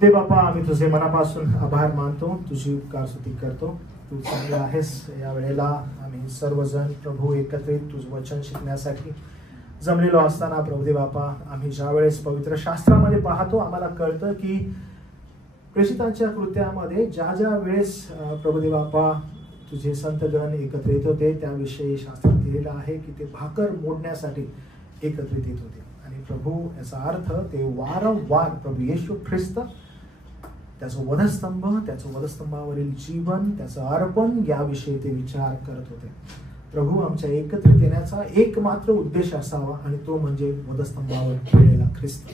देव बापा, आम्ही तुझे मनापासून आभार मानतो, तुझी उपकार स्तुती करतो. तू चांगला आहेस. या वेळेला आम्ही सर्वजण प्रभू एकत्रित तुझं वचन शिकण्यासाठी जमलेलो असताना प्रभू देव बापा, आम्ही ज्या वेळेस पवित्र शास्त्रामध्ये पाहतो आम्हाला कळतं की प्रेषितांच्या कृत्यामध्ये ज्या ज्या वेळेस प्रभू देव बापा तुझे संतगण एकत्रित होते त्याविषयी शास्त्रात लिहिलेलं आहे की ते भाकर मोडण्यासाठी एकत्रित येत होते. आणि प्रभू, याचा अर्थ ते वारंवार प्रभू येशू ख्रिस्त, त्याचं वधस्तंभ, त्याचं वधस्तंभावरील जीवन, त्याचं अर्पण याविषयी ते विचार करत होते. प्रभू, आमच्या एकत्रित येण्याचा एकमात्र उद्देश असावा आणि तो म्हणजे वधस्तंभावर ठेवलेला ख्रिस्त.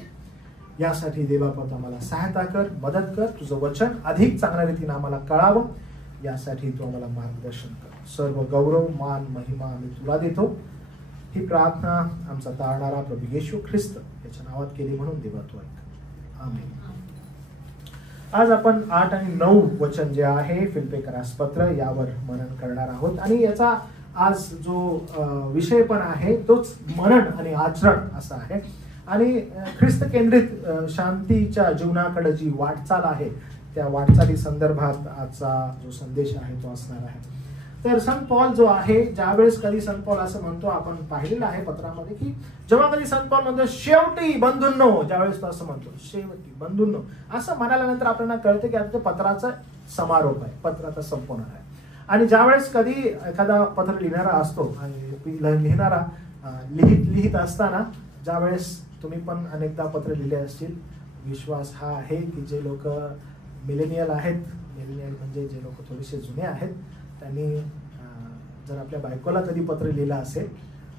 यासाठी देवापत आम्हाला सहायता कर, मदत कर. तुझं वचन अधिक चांगल्या रीतीने आम्हाला कळावं यासाठी तू आम्हाला मार्गदर्शन कर. सर्व गौरव, मान, महिमा आम्ही तुला देतो. ही प्रार्थना आमचा तारणारा प्रभू येशू ख्रिस्त याच्या नावात केली म्हणून देवा तू ऐक. आमेन. आज आपण 8 आणि 9 वचन जे आहे फिलिप्पियरास पत्र यावर मनन करणार आहोत. आणि याचा आज जो विषय पण आहे तोच मनन आणि आचरण असा आहे. आणि ख्रिस्त केंद्रित शांतीच्या जीवनाकडे जी वाटचाल आहे त्या वाटचाली संदर्भात आजचा जो संदेश आहे तो असणार आहे. तर संत पॉल जो आहे, ज्यावेळेस कधी संत पॉल असं म्हणतो, आपण पाहिलेलं आहे पत्रामध्ये की जेव्हा कधी संत पॉल म्हणतो शेवटी बंधूंनो, ज्यावेळेस तो असं म्हणतो शेवटी बंधूंनो असं म्हणाल्यानंतर आपल्याला कळतं की आता पत्राचा समारोप आहे, पत्र आता संपवणार आहे. आणि ज्यावेळेस कधी एखादा पत्र लिहिणारा असतो आणि लिहिणारा लिहित असताना ज्यावेळेस तुम्ही पण अनेकदा पत्र लिहिले असतील, विश्वास हा आहे की जे लोक मिलेनियल आहेत, मिलेनियल म्हणजे जे लोक थोडेसे जुने आहेत, त्यांनी जर आपल्या बायकोला कधी पत्र लिहिलं असेल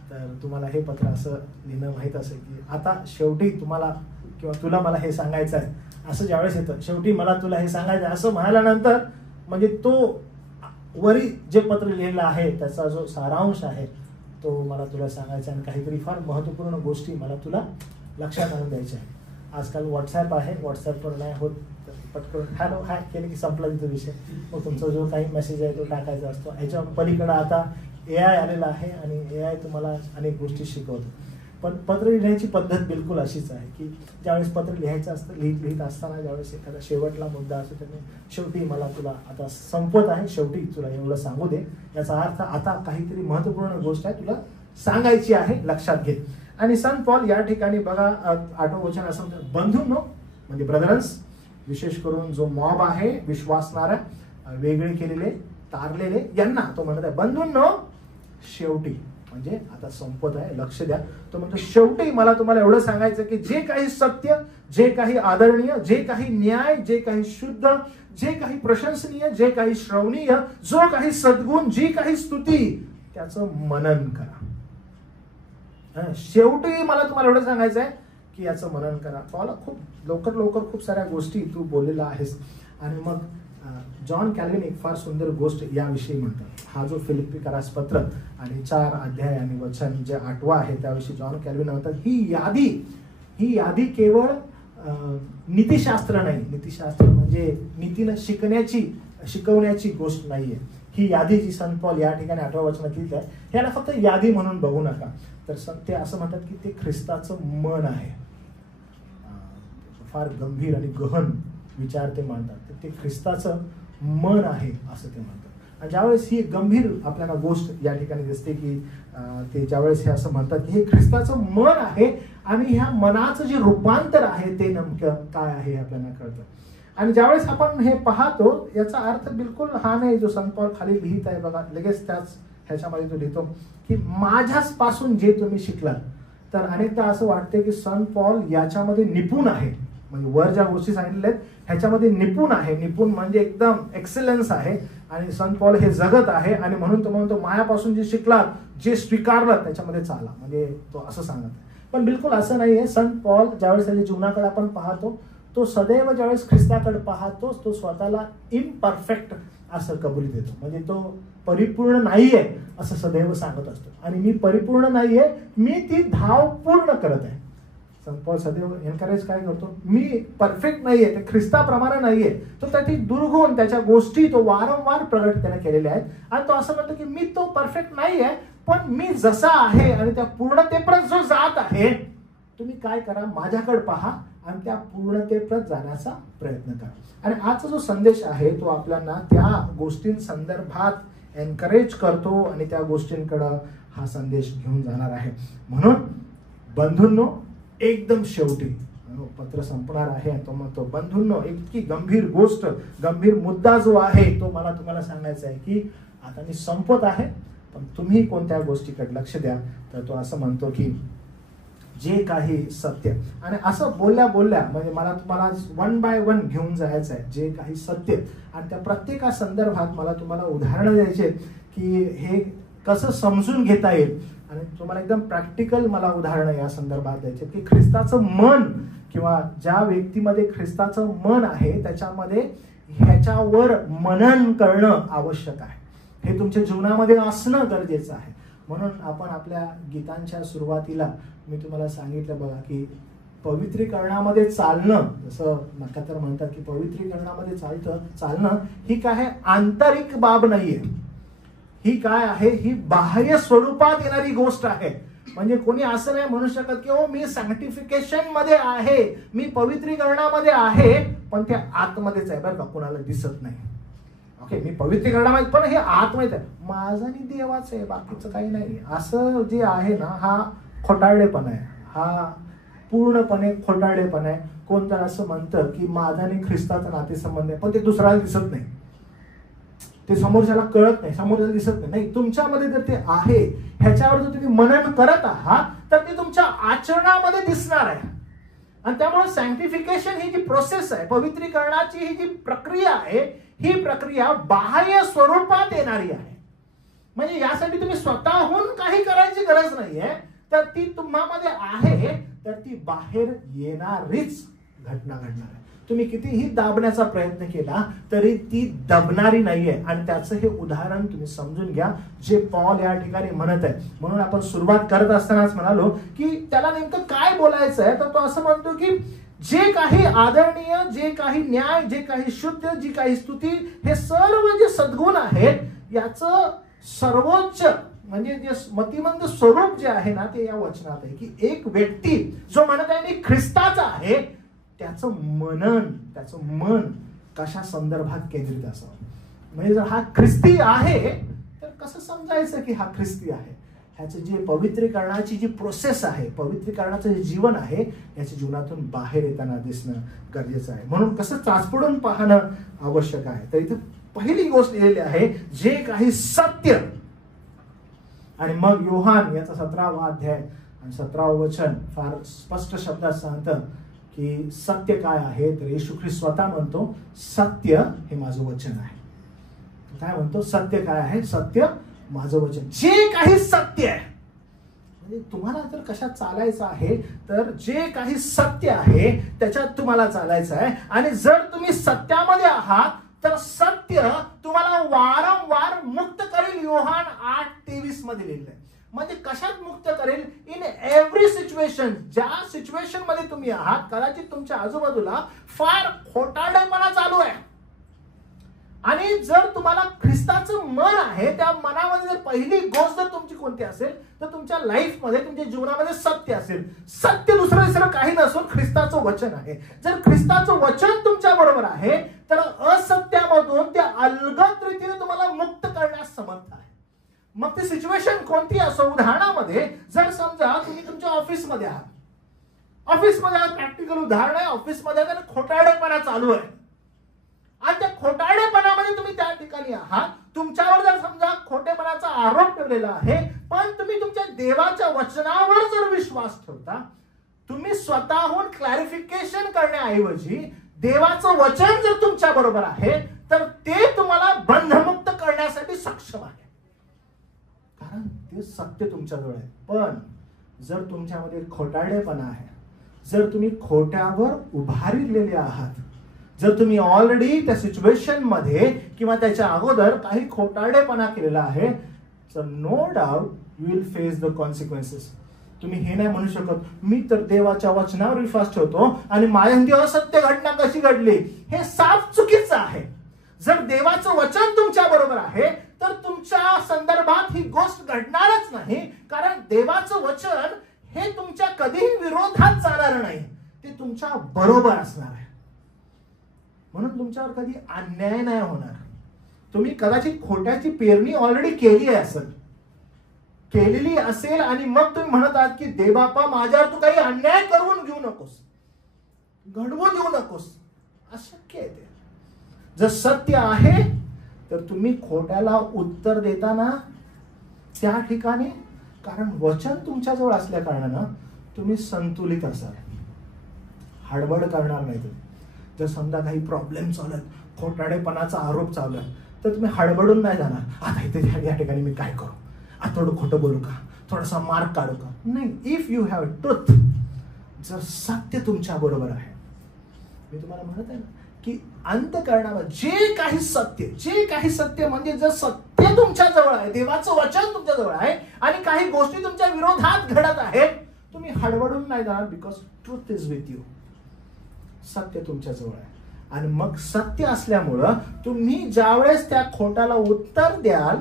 तर तुम्हाला हे पत्र असं लिहिणं माहीत असेल की आता शेवटी तुम्हाला किंवा तुला मला हे सांगायचं आहे असं ज्यावेळेस येतं, शेवटी मला तुला हे सांगायचं आहे असं म्हणाल्यानंतर म्हणजे तो वरी जे पत्र लिहिलेलं आहे त्याचा जो सारांश आहे तो मला तुला सांगायचा आणि काहीतरी फार महत्त्वपूर्ण गोष्टी मला तुला लक्षात आणून द्यायच्या आहे. आजकाल व्हॉट्सॲप आहे, व्हॉट्सॲपवर नाही होत पटकन हॅलो हाय केलं की संपला तिथं विषय. मग तुमचा जो काही मेसेज आहे तो टाकायचा असतो. ह्याच्या पलीकडे आता AI आलेला आहे आणि AI तुम्हाला अनेक गोष्टी शिकवतो. पण पत्र लिहिण्याची पद्धत बिलकुल अशीच आहे की ज्यावेळेस पत्र लिहायचं असतं, लिहित असताना ज्यावेळेस एखादा शेवटला मुद्दा असतो त्याने शेवटी मला तुला आता संपत आहे, शेवटी तुला एवढं सांगू दे, याचा अर्थ आता काहीतरी महत्त्वपूर्ण गोष्ट आहे तुला सांगायची आहे, लक्षात घे. आणि संत पॉल या ठिकाणी बघा 8वं वचन असं म्हणतात, बंधूंनो म्हणजे ब्रदरन्स, विशेष करून जो मॉब आहे विश्वासणारा, वेगळे केलेले, तारलेले यांना तो म्हणत आहे बंधूंनो शेवटी म्हणजे आता संपत आहे, लक्ष द्या. तो म्हणतो शेवटी मला तुम्हाला एवढं सांगायचं की जे काही सत्य, जे काही आदरणीय, जे काही न्याय, जे काही शुद्ध, जे काही प्रशंसनीय, जे काही श्रवणीय, जो काही सद्गुण, जी काही स्तुती, त्याचं मनन करा. शेवटी मला तुम्हाला एवढं सांगायचं आहे की याचं मनन करा. पॉल खूप लवकर खूप साऱ्या गोष्टी तू बोललेला आहेस. आणि मग जॉन कॅल्विन एक फार सुंदर गोष्ट याविषयी म्हणतात. हा जो फिलिप्पियरास पत्र आणि 4 अध्याय आणि वचन जे 8वं आहे त्याविषयी जॉन कॅल्विन म्हणतात ही यादी केवळ नीतिशास्त्र नाही, नीतिशास्त्र म्हणजे नीतीनं शिकवण्याची गोष्ट नाहीये. ही यादी जी संत पॉल या ठिकाणी 8व्या वचनात लिहिली आहे याला फक्त यादी म्हणून बघू नका. तर ते असं म्हणतात की ते ख्रिस्ताचं मन आहे. फार गंभीर आणि गहन विचार ते मांडतात. ते ख्रिस्ताचं मन आहे असं ते म्हणतात. आणि ज्यावेळेस ही गंभीर आपल्याला गोष्ट या ठिकाणी दिसते की ते ज्यावेळेस हे असं म्हणतात की हे ख्रिस्ताचं मन आहे आणि ह्या मनाचं जे रूपांतर आहे ते नेमकं काय आहे हे आपल्याला कळतं. आणि ज्यावेळेस आपण हे पाहतो याचा अर्थ बिलकुल हा नाही जो संत पॉल खाली लिहित आहे बघा, लगेच त्याच ह्याच्यामध्ये तो लिहितो की माझ्याच पासून जे तुम्ही शिकलात. तर अनेकदा असं वाटते की संत पॉल याच्यामध्ये निपुण आहे, म्हणजे वर ज्या गोष्टी सांगितलेल्या आहेत ह्याच्यामध्ये निपुण आहे, निपुण म्हणजे एकदम एक्सेलन्स आहे. आणि संत पॉल हे जगत आहे आणि म्हणून तो म्हणतो मायापासून जे शिकलात, जे स्वीकारलं त्याच्यामध्ये चाला, म्हणजे तो असं सांगत. पण बिलकुल असं नाहीये. संत पॉल ज्यावेळेस त्याच्या जीवनाकडे आपण पाहतो तो सदैव ज्यावेळेस ख्रिस्ताकडे पाहतो तो स्वतःला इम्परफेक्ट असं कबुली देतो, म्हणजे तो परिपूर्ण नाहीये असं सदैव सांगत असतो. आणि मी परिपूर्ण नाहीये, मी ती धाव पूर्ण करत आहे. संत पॉल सदैव एनकरेज काय करतो, मी परफेक्ट नाहीये, ते ख्रिस्ताप्रमाणे नाहीये, तो त्याची दुर्गुण त्याच्या गोष्टी तो वारंवार प्रगट त्याने केलेल्या आहेत. आणि तो असं म्हणतो की मी तो परफेक्ट नाहीये, पण मी जसा आहे आणि त्या पूर्णतेपर्यंत जो जात आहे, तुम्ही काय करा, माझ्याकडे पहा आणि त्या पूर्णतेप्रत जाण्याचा प्रयत्न करा. आणि आजचा जो संदेश आहे तो आपल्याला त्या गोष्टींसंदर्भात एनकरेज करतो आणि त्या गोष्टींकडं हा संदेश घेऊन जाणार आहे. म्हणून बंधूंनो, एकदम शेवटी पत्र संपणार आहे. तो म्हणतो, बंधूंनो, इतकी गंभीर गोष्ट, गंभीर मुद्दा जो आहे तो मला तुम्हाला सांगायचा आहे की आता मी संपत आहे, पण तुम्ही कोणत्या गोष्टीकडे लक्ष द्या. तर तो असं म्हणतो की जे काही सत्य, आणि असं बोलल्या म्हणजे मला तुम्हाला 1 by 1 घेऊन जायचं आहे. जे काही सत्य, आणि त्या प्रत्येका संदर्भात मला तुम्हाला उदाहरणं द्यायचे की हे कसं समजून घेता येईल. आणि तुम्हाला एकदम प्रॅक्टिकल मला उदाहरणं या संदर्भात द्यायचे की ख्रिस्ताचं मन, किंवा ज्या व्यक्तीमध्ये ख्रिस्ताचं मन आहे त्याच्यामध्ये ह्याच्यावर मनन करणं आवश्यक आहे. हे तुमच्या जीवनामध्ये असणं गरजेचं आहे. म्हणून आपण आपल्या गीतांच्या सुरुवातीला मी तुम्हाला सांगितलं बघा की पवित्रीकरणामध्ये चालणं, जसं नका तर म्हणतात की पवित्रीकरणामध्ये चालणं ही काय आहे, आंतरिक बाब नाहीये. ही काय आहे, ही बाह्य स्वरूपात येणारी गोष्ट आहे. म्हणजे कोणी असं नाही म्हणू शकत की ओ मी सॅंक्टिफिकेशन मध्ये आहे, मी पवित्रीकरणामध्ये आहे, पण ते आतमध्येच आहे बरं का, कोणाला दिसत नाही. ओके, मी पवित्रीकरणामध्ये, पण हे आतमध्ये आहे, माझं आणि देवाचं आहे, बाकीचं काही नाही. असं जे आहे ना, हा खोटारडेपणा आहे, हा पूर्णपणे खोटारडेपणा आहे. कोण तर असं म्हणतं की माझा आणि ख्रिस्ताचा नातेसंबंध आहे, पण ते दुसऱ्याला दिसत नाही, ते समोरच्याला कळत नाही, समोरच्याला दिसत नाही. तुमच्यामध्ये जर ते आहे, ह्याच्यावर जर तुम्ही मनन करत आहात, तर ते तुमच्या आचरणामध्ये दिसणार आहे. आणि त्यामुळे सॅंक्टिफिकेशन ही जी प्रोसेस आहे, पवित्रीकरणाची ही जी प्रक्रिया आहे, ही प्रक्रिया बाह्य स्वरूपात येणारी आहे. म्हणजे यासाठी तुम्ही स्वतःहून काही करायची गरज नाहीये, तर ती तुम्हामध्ये आहे, तर ती बाहेर येणारीच घटना घडणार आहे. तुम्ही कितीही दाबण्याचा प्रयत्न केला तरी ती दबणारी नाहीये. आणि त्याचं हे उदाहरण तुम्ही समजून घ्या, जे पॉल या ठिकाणी म्हणत आहे. म्हणून आपण सुरुवात करत असतानाच म्हणालो की त्याला नेमकं काय बोलायचं आहे. तर तो असं म्हणतो की जे काही आदरणीय, जे काही न्याय, जे काही शुद्ध, जी काही स्तुती, हे सर्व जे सद्गुण आहेत, याचं सर्वोच्च म्हणजे जे मतिमंद स्वरूप जे आहे ना, ते या वचनात आहे. की एक व्यक्ती जो म्हणत आहे मी ख्रिस्ताचा आहे, त्याचं मन कशा संदर्भात केंद्रित असावं. म्हणजे जर हा ख्रिस्ती आहे, तर कसं समजायचं की हा ख्रिस्ती आहे. ह्याचं जे पवित्रीकरणाची जी प्रोसेस आहे, पवित्रीकरणाचं जे जीवन आहे, याच्या जीवनातून बाहेर येताना दिसणं गरजेचं आहे. म्हणून कसं चाचपडून पाहणं आवश्यक आहे. तर इथे पहिली गोष्ट लिहिलेली आहे, जे काही सत्य. आणि मग योहान याचा 17वा अध्याय आणि 17व वचन फार स्पष्ट शब्दात सांगतं की सत्य काय आहे. तर येशू ख्रिस्त स्वतः म्हणतो, सत्य हे माझं वचन आहे. काय म्हणतो, सत्य काय आहे, सत्य माझं वचन. जे काही सत्य आहे, म्हणजे तुम्हाला जर कशात चालायचं आहे, तर जे काही सत्य आहे त्याच्यात तुम्हाला चालायचं आहे. आणि जर तुम्ही सत्यामध्ये आहात, तर सत्य तुम्हाला वारंवार मुक्त करेल. योहान 8:23 मध्ये लिहिलंय. म्हणजे कशात मुक्त करेल, इन एव्हरी सिच्युएशन. ज्या सिच्युएशन मध्ये तुम्ही आहात, कदाचित तुमच्या आजूबाजूला फार खोटारडेपणा चालू आहे, आणि जर तुम्हाला ख्रिस्ताचं मन आहे, त्या मनामध्ये जर पहिली गोष्ट जर तुमची कोणती असेल, तर तुमच्या लाईफमध्ये, तुमच्या जीवनामध्ये सत्य असेल. सत्य दुसरं काही नसून ख्रिस्ताचं वचन आहे. जर ख्रिस्ताचं वचन तुमच्या बरोबर आहे, तर असत्यामधून त्या अलगद रीतीने तुम्हाला मुक्त करण्यास समर्थ आहे. मग ती सिच्युएशन कोणती असो. उदाहरणामध्ये जर समजा तुम्ही तुमच्या ऑफिसमध्ये आहात, ऑफिसमध्ये प्रॅक्टिकल उदाहरण आहे, ऑफिसमध्ये खोटारडेपणा चालू आहे, आणि त्या खोटारडेपणामध्ये तुम्ही त्या ठिकाणी आहात. तुमच्यावर जर समजा खोटेपणाचा आरोप ठेवलेला आहे, पण तुम्ही तुमच्या देवाच्या वचनावर जर विश्वास ठेवता, तुम्ही स्वतःहून क्लॅरिफिकेशन करण्याऐवजी देवाचं वचन जर तुमच्या बरोबर आहे, तर ते तुम्हाला बंधमुक्त करण्यासाठी सक्षम आहे, कारण ते सत्य तुमच्याजवळ आहे. पण जर तुमच्यामध्ये खोटारडेपणा आहे, जर तुम्ही खोट्यावर उभारलेले आहात, जर तुम्ही ऑलरेडी त्या सिच्युएशन मध्ये किंवा त्याच्या अगोदर काही खोटारडेपणा केलेला आहे, तर no doubt you will face the consequences. तुम्ही हे नाही म्हणू शकत मी तर देवाच्या वचनावर विश्वास ठेवतो आणि माझ्यासाठी असत्य घटना कशी घडली. हे साफ चुकीचं आहे. जर देवाचं वचन तुमच्या बरोबर आहे, तर तुमच्या संदर्भात ही गोष्ट घडणारच नाही, कारण देवाचं वचन हे तुमच्या कधीही विरोधात जाणार नाही. ते तुमच्या बरोबर असणार आहे. म्हणून तुमच्यावर कधी अन्याय नाही होणार. तुम्ही कदाचित खोट्याची पेरणी ऑलरेडी केली असेल आणि मग तुम्ही म्हणत आहात की देवबापा माझ्यावर तू काही अन्याय करून घेऊ नकोस, घडवून देऊ नकोस. अशक्य आहे ते. जर सत्य आहे तर तुम्ही खोट्याला उत्तर देताना त्या ठिकाणी, कारण वचन तुमच्याजवळ असल्या कारणानं तुम्ही संतुलित असाल, हडबड करणार नाही. तुम्ही जर समजा काही प्रॉब्लेम चालू आहेत, खोटाडेपणाचा आरोप चालू आहे, तर तुम्ही हडबडून नाही जाणार. आता इथे या ठिकाणी मी काय करू, आता थोडं खोटं बोलू का, थोडासा मार्क काढू का. नाही. इफ यू हॅव ट्रुथ, जर सत्य तुमच्या बरोबर आहे, मी तुम्हाला म्हणत आहे ना की अंतःकरणामध्ये जे काही सत्य म्हणजे जर सत्य तुमच्या जवळ आहे, देवाचं वचन तुमच्या जवळ आहे आणि काही गोष्टी तुमच्या विरोधात घडत आहेत, तुम्ही हडबडून नाही जाणार. Because truth is with you. सत्य तुमच्या जवळ आहे. आणि मग सत्य असल्यामुळं तुम्ही ज्यावेळेस त्या खोटाला उत्तर द्याल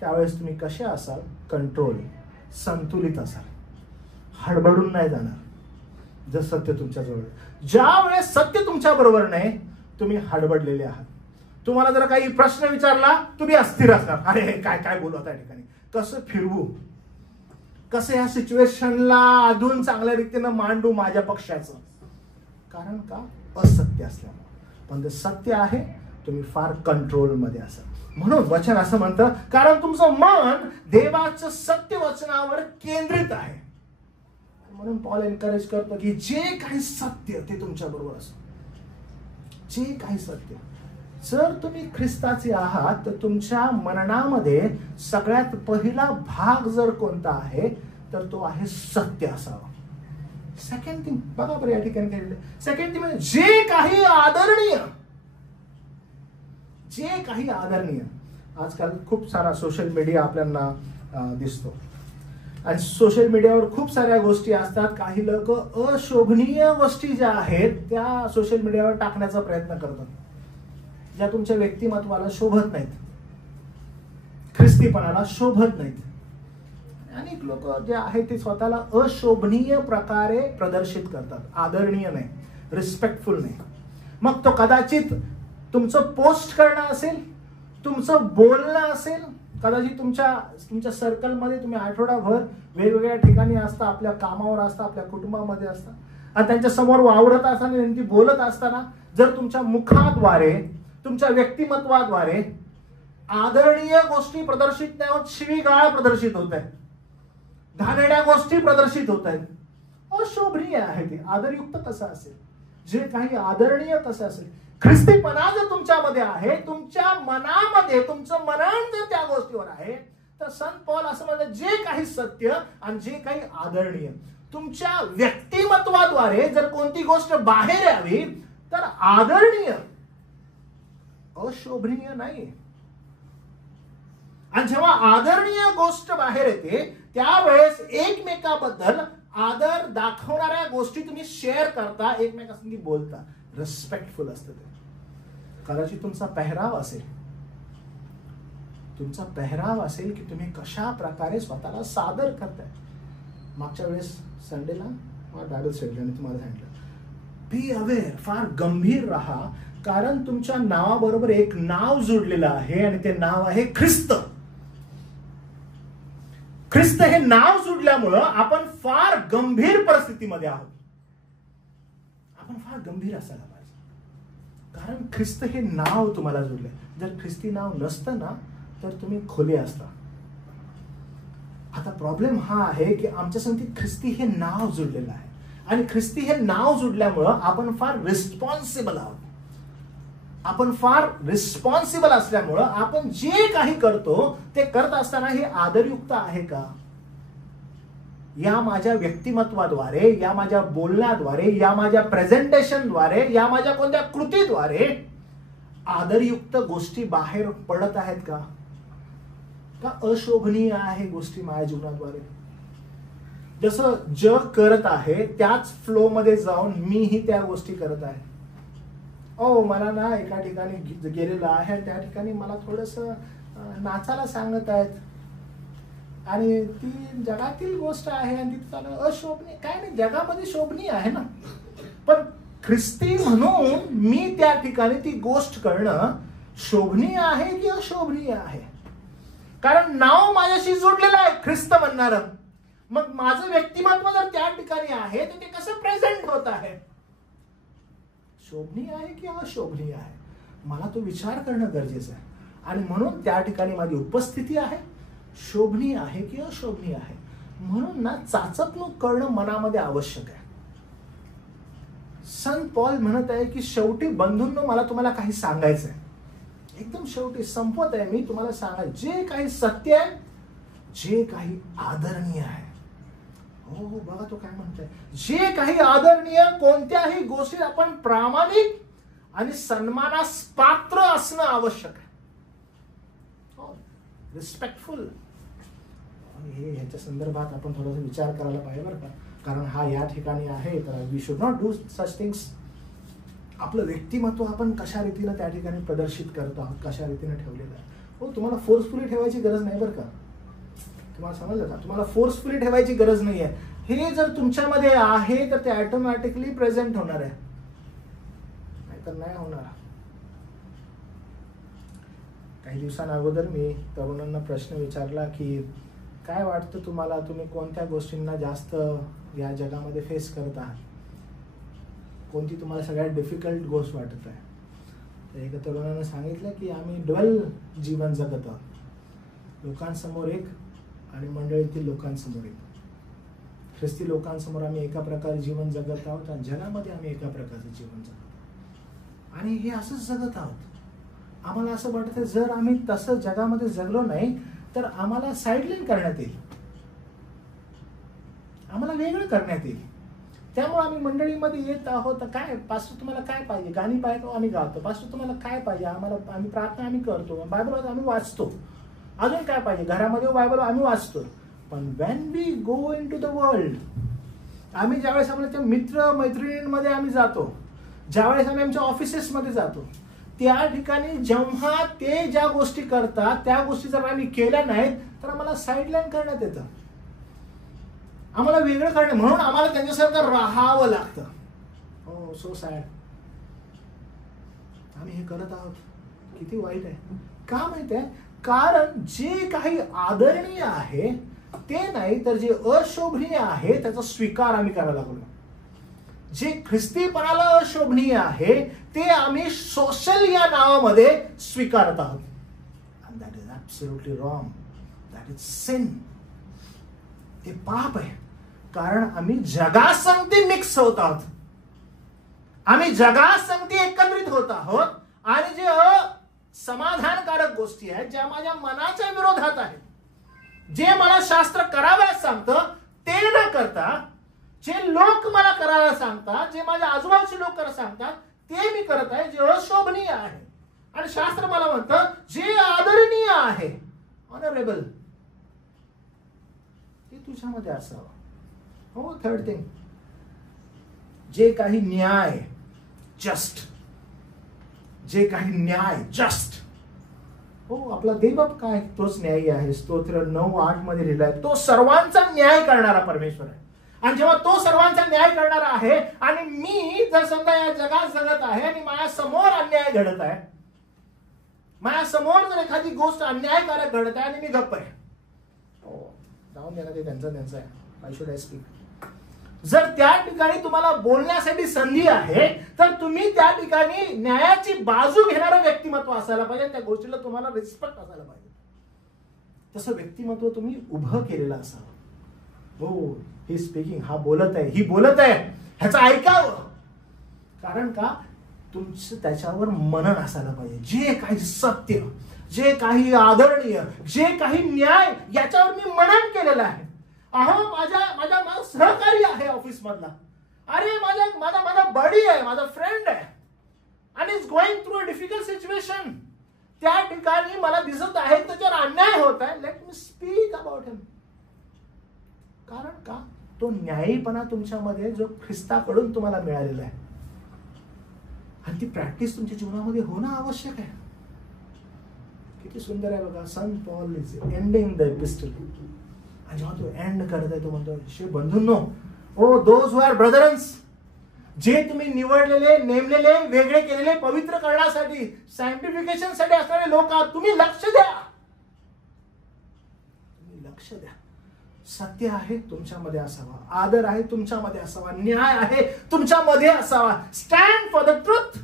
त्यावेळेस तुम्ही कसे असाल, कंट्रोल, संतुलित असाल, हडबडून नाही जाणार. जर सत्य तुमच्या जवळ, ज्या वेळेस सत्य तुमच्या बरोबर नाही, तुम्ही हडबडलेले आहात. तुम्हाला जर काही प्रश्न विचारला तुम्ही अस्थिर असणार. अरे काय काय बोलू त्या ठिकाणी, कसं फिरवू, कसं या सिच्युएशनला अजून चांगल्या रीतीनं मांडू माझ्या पक्षाचं. कारण का, असत्य असल्यामुळे. पण जर सत्य आहे तुम्ही फार कंट्रोलमध्ये असाल. म्हणून वचन असं म्हणतं, कारण तुमचं मन देवाचं सत्य वचनावर केंद्रित आहे. म्हणून पॉल एनकरेज करतो की जे काही सत्य ते तुमच्या बरोबर असो. जे काही सत्य, जर तुम्ही ख्रिस्ताचे आहात तर तुमच्या मननामध्ये सगळ्यात पहिला भाग जर कोणता आहे तर तो आहे सत्य असावा. सेकंड थिंग बघा बरं या ठिकाणी काय, सेकंड थिंग म्हणजे जे काही आदरणीय. आजकाल खूप सारा सोशल मीडिया आपल्याला दिसतो आणि सोशल मीडियावर खूप साऱ्या गोष्टी असतात. काही लोक अशोभनीय गोष्टी ज्या आहेत त्या सोशल मीडियावर टाकण्याचा प्रयत्न करतात, ज्या तुमच्या व्यक्तिमत्वाला शोभत नाहीत, ख्रिस्तीपणाला शोभत नाहीत. अनेक लोक जे आहेत ते स्वतःला अशोभनीय प्रकारे प्रदर्शित करतात, आदरणीय नाही, रिस्पेक्टफुल नाही. मग तो कदाचित तुमचं पोस्ट करणं असेल, तुमचं बोलणं असेल, कदाचित तुमच्या सर्कलमध्ये तुम्ही आठवडाभर वेगवेगळ्या ठिकाणी असता, आपल्या कामावर असता, आपल्या कुटुंबामध्ये असता आणि त्यांच्या समोर वावरत असताना, त्यांची बोलत असताना जर तुमच्या मुखाद्वारे, तुमच्या व्यक्तिमत्वाद्वारे आदरणीय गोष्टी प्रदर्शित नाही होत, शिवीगाळ प्रदर्शित होत आहे, घाणेरड्या गोष्टी प्रदर्शित होत आहेत, अशोभनीय आहे ते. आदरयुक्त कसं असेल, जे काही आदरणीय कसं असेल, ख्रिस्तीपणा जर तुमच्यामध्ये आहे, तुमच्या मनामध्ये तुमचं मनन जर त्या गोष्टीवर आहे, तर संत पौल असं म्हणतात जे काही सत्य आणि जे काही आदरणीय, तुमच्या व्यक्तिमत्वाद्वारे जर कोणती गोष्ट बाहेर यावी तर आदरणीय, अशोभनीय नाही. आणि जेव्हा आदरणीय गोष्ट बाहेर येते त्यावेळेस एकमेकाबद्दल आदर दाखवणाऱ्या गोष्टी तुम्ही शेअर करता, एकमेकांशी बोलता, रिस्पेक्टफुल असतं ते. कदाचित तुमचा पेहराव असेल की तुम्ही कशा प्रकारे स्वतःला सादर करताय. मागच्या वेळेस संडेला बायबल स्टडीला तुम्हाला सांगितलं, बी अवेअर, फार गंभीर राहा, कारण तुमच्या नावाबरोबर एक नाव जोडलेलं आहे आणि ते नाव आहे ख्रिस्त. ख्रिस्त हे नाव जोडल्यामुळं आपण फार गंभीर परिस्थितीमध्ये आहोत. आपण फार गंभीर असायला पाहिजे, कारण ख्रिस्त हे नाव तुम्हाला जोडलंय. जर ख्रिस्ती नाव नसतं ना तर तुम्ही खुले असता. आता प्रॉब्लेम हा आहे की आमच्या संगतीत ख्रिस्ती हे नाव जोडलेलं आहे आणि ख्रिस्ती हे नाव जोडल्यामुळं आपण फार रिस्पॉन्सिबल आहोत. आपण फार रिस्पॉन्सिबल असल्यामुळं आपण जे काही करतो ते करत असताना हे आदरयुक्त आहे का, या माझ्या व्यक्तिमत्वाद्वारे, या माझ्या बोलण्याद्वारे, या माझ्या प्रेझेंटेशनद्वारे, या माझ्या कोणत्या कृतीद्वारे आदरयुक्त गोष्टी बाहेर पडत आहेत का अशोभनीय आहे गोष्टी माझ्या जीवनाद्वारे. जसं जग करत आहे त्याच फ्लो मध्ये जाऊन मीही त्या गोष्टी करत आहे. मला ना एका ठिकाणी गेलेलं आहे आणि त्या ठिकाणी मला थोडंसं नाचायला सांगत आहेत आणि ती जगातील गोष्ट आहे आणि ती त्याला अशोभनीय काय नाही, जगामध्ये शोभनीय आहे ना, पण ख्रिस्ती म्हणून मी त्या ठिकाणी ती गोष्ट करणं शोभनीय आहे की अशोभनीय आहे? कारण नाव माझ्याशी जोडलेलं आहे ख्रिस्त म्हणणार, मग माझं व्यक्तिमत्व जर त्या ठिकाणी आहे तर ते कसं प्रेझेंट होत आहे? शोभनीय आहे की अशोभनीय आहे? मला तो विचार करणं गरजेचं आहे. आणि म्हणून त्या ठिकाणी माझी उपस्थिती आहे, शोभनीय आहे की अशोभनीय आहे? म्हणून ना चाचपणूक करणं मनामध्ये आवश्यक आहे. संत पॉल म्हणत आहे की शेवटी बंधूंनो मला तुम्हाला काही सांगायचं आहे, एकदम शेवटी संपवत आहे मी तुम्हाला सांगायचं, जे काही सत्य आहे, जे काही आदरणीय आहे. हो बघा तो काय म्हणतोय, जे काही आदरणीय, कोणत्याही गोष्टीत आपण प्रामाणिक आणि सन्मानास पात्र असणं आवश्यक आहे. रिस्पेक्टफुल. हे ह्याच्या संदर्भात आपण थोडासा विचार करायला पाहिजे बरं का, कारण हा या ठिकाणी आहे तर we should not do such things. आपलं व्यक्तिमत्व आपण कशा रीतीनं त्या ठिकाणी प्रदर्शित करतो आहोत, कशा रीतीनं ठेवलेलं आहे. हो तुम्हाला फोर्सफुली ठेवायची गरज नाही बरं का, तुम्हाला समजलं का? तुम्हाला फोर्सफुली ठेवायची गरज नाही आहे. हे जर तुमच्यामध्ये आहे तर ते ऑटोमॅटिकली प्रेझेंट होणार आहे, नाहीतर नाही होणार. काही दिवसांअगोदर मी तरुणांना प्रश्न विचारला की काय वाटतं तुम्हाला, तुम्ही कोणत्या गोष्टींना जास्त या जगामध्ये फेस करत आहात, कोणती तुम्हाला सगळ्यात डिफिकल्ट गोष्ट वाटत आहे? तर एका तरुणाने सांगितलं की आम्ही डबल जीवन जगत आहोत, लोकांसमोर एक आणि मंडळीतील लोकांसमोर एक. ख्रिस्ती लोकांसमोर आम्ही एका प्रकारे जीवन जगत आहोत आणि जगामध्ये आम्ही एका प्रकारचं जीवन जगत आहोत. आणि हे असंच जगत आहोत. आम्हाला असं वाटतं जर आम्ही तसं जगामध्ये जगलो नाही तर आम्हाला साईडलाईन करण्यात येईल, आम्हाला वेगळं करण्यात येईल. त्यामुळे आम्ही मंडळीमध्ये येत आहोत. काय पास्टर तुम्हाला काय पाहिजे, गाणी पाहिजे आम्ही गातो. पास्टर तुम्हाला काय पाहिजे, आम्ही प्रार्थना आम्ही करतो, बायबल आम्ही वाचतो. अजून काय पाहिजे, घरामध्ये बायबल आम्ही वाचतो. पण when we go into the world, आम्ही ज्यावेळेस आम्हाला मित्र मैत्रिणींमध्ये आम्ही जातो, ज्यावेळेस आम्ही आमच्या ऑफिसेसमध्ये जातो, त्या ठिकाणी जेव्हा ते ज्या गोष्टी करतात त्या गोष्टी जर आम्ही केल्या नाहीत तर आम्हाला साईडलाईन करण्यात येतं, आम्हाला वेगळं करणं, म्हणून आम्हाला त्यांच्यासारखं राहावं लागतं. हो सो सॅड. आम्ही हे करत आहोत, किती वाईट आहे. का माहित आहे? कारण जे काही आदरणीय आहे ते नाही तर जे अशोभनीय आहे त्याचा स्वीकार आम्ही करायला लागलो. जे ख्रिस्तीपणाला अशोभनीय आहे ते आम्ही सोशल या नावामध्ये स्वीकारत आहोत. And that is absolutely wrong. That is sin. ते पाप आहे. कारण आम्ही जगासंगती मिक्स होत आहोत, आम्ही जगासंगती एकत्रित होत आहोत. आणि जे समाधानकारक गोष्टी आहेत, ज्या माझ्या मनाच्या विरोधात आहेत, जे मला शास्त्र कराव्यास सांगतं ते न करता जे लोक मला करायला सांगतात, जे माझ्या आजूबाजूचे लोक करायला सांगतात ते मी करत आहे, जे अशोभनीय आहे. आणि शास्त्र मला म्हणतं जे आदरणीय आहे, ऑनरेबल, ते तुझ्यामध्ये असावं. हो थर्ड थिंग, जे काही न्याय, जस्ट, जे काही न्याय जस्ट. हो आपला देवबाप काय तोच न्यायी आहे. स्तोत्र 9:8 मध्ये लिहिलाय, तो सर्वांचा न्याय करणारा परमेश्वर आहे. आणि जेव्हा तो सर्वांचा न्याय करणारा आहे आणि मी जर समजा या जगात जगत आहे आणि माझ्या समोर अन्याय घडत आहे, माझ्या समोर जर एखादी गोष्ट अन्यायकारक घडत आहे आणि मी गप्प आहे, हो जाऊन देणार, ते त्यांचं आहे. I should I speak. जर त्या ठिकाणी तुम्हाला बोलण्यासाठी संधी आहे तर तुम्ही त्या ठिकाणी न्यायाची बाजू घेणारं व्यक्तिमत्व असायला पाहिजे. त्या गोष्टीला तुम्हाला रिस्पेक्ट असायला पाहिजे. तसं व्यक्तिमत्व तुम्ही उभं केलेलं असावं. हो ही स्पीकिंग, हा बोलत आहे, ही बोलत आहे, ह्याचं ऐकावं. कारण का तुमचं त्याच्यावर मनन असायला पाहिजे. जे काही सत्य, जे काही आदरणीय, जे काही न्याय, याच्यावर मी मनन केलेलं आहे. अहो माझा सहकारी आहे ऑफिस मधला, अरे माझा बडी आहे, माझा फ्रेंड आहे आणि is going through a difficult situation. त्या ठिकाणी मला दिसत आहे त्याच्यावर अन्याय होत आहे. लेट मी स्पीक अबाउट हिम. कारण का तो न्यायीपणा तुमच्यामध्ये जो ख्रिस्ताकडून तुम्हाला मिळालेला आहे आणि ती प्रॅक्टिस तुमच्या जीवनामध्ये होणं आवश्यक आहे. किती सुंदर आहे बघा. संत Paul is ending the epistle आणि जेव्हा तो एंड करत आहे तो म्हणतो, बंधूंनो, ओ दोज हू आर ब्रदरन्स, जे तुम्ही निवडलेले, नेमलेले, वेगळे केलेले, पवित्र करण्यासाठी, सॅन्क्टिफिकेशन साठी असणारे लोक आहात, तुम्ही लक्ष द्या. तुम्ही लक्ष द्या. सत्य आहे तुमच्यामध्ये असावा, आदर आहे तुमच्यामध्ये असावा, न्याय आहे तुमच्यामध्ये असावा. Stand for the truth.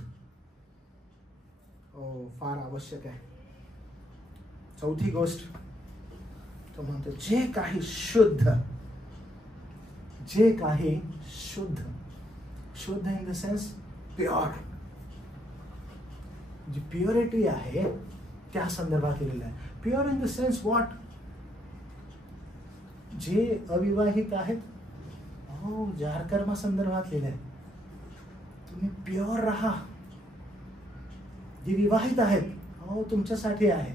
फार आवश्यक आहे. चौथी गोष्ट तो म्हणतो, जे काही शुद्ध, जे काही शुद्ध, शुद्ध इन द सेन्स प्युअर, जी प्युरिटी आहे त्या संदर्भात केलेलं आहे. Pure in the sense what? जे अविवाहित आहेत, हो, जारकर्मा संदर्भात लिहिलंय, तुम्ही प्युअर राहा. जे विवाहित आहेत, हो, तुमच्यासाठी आहे.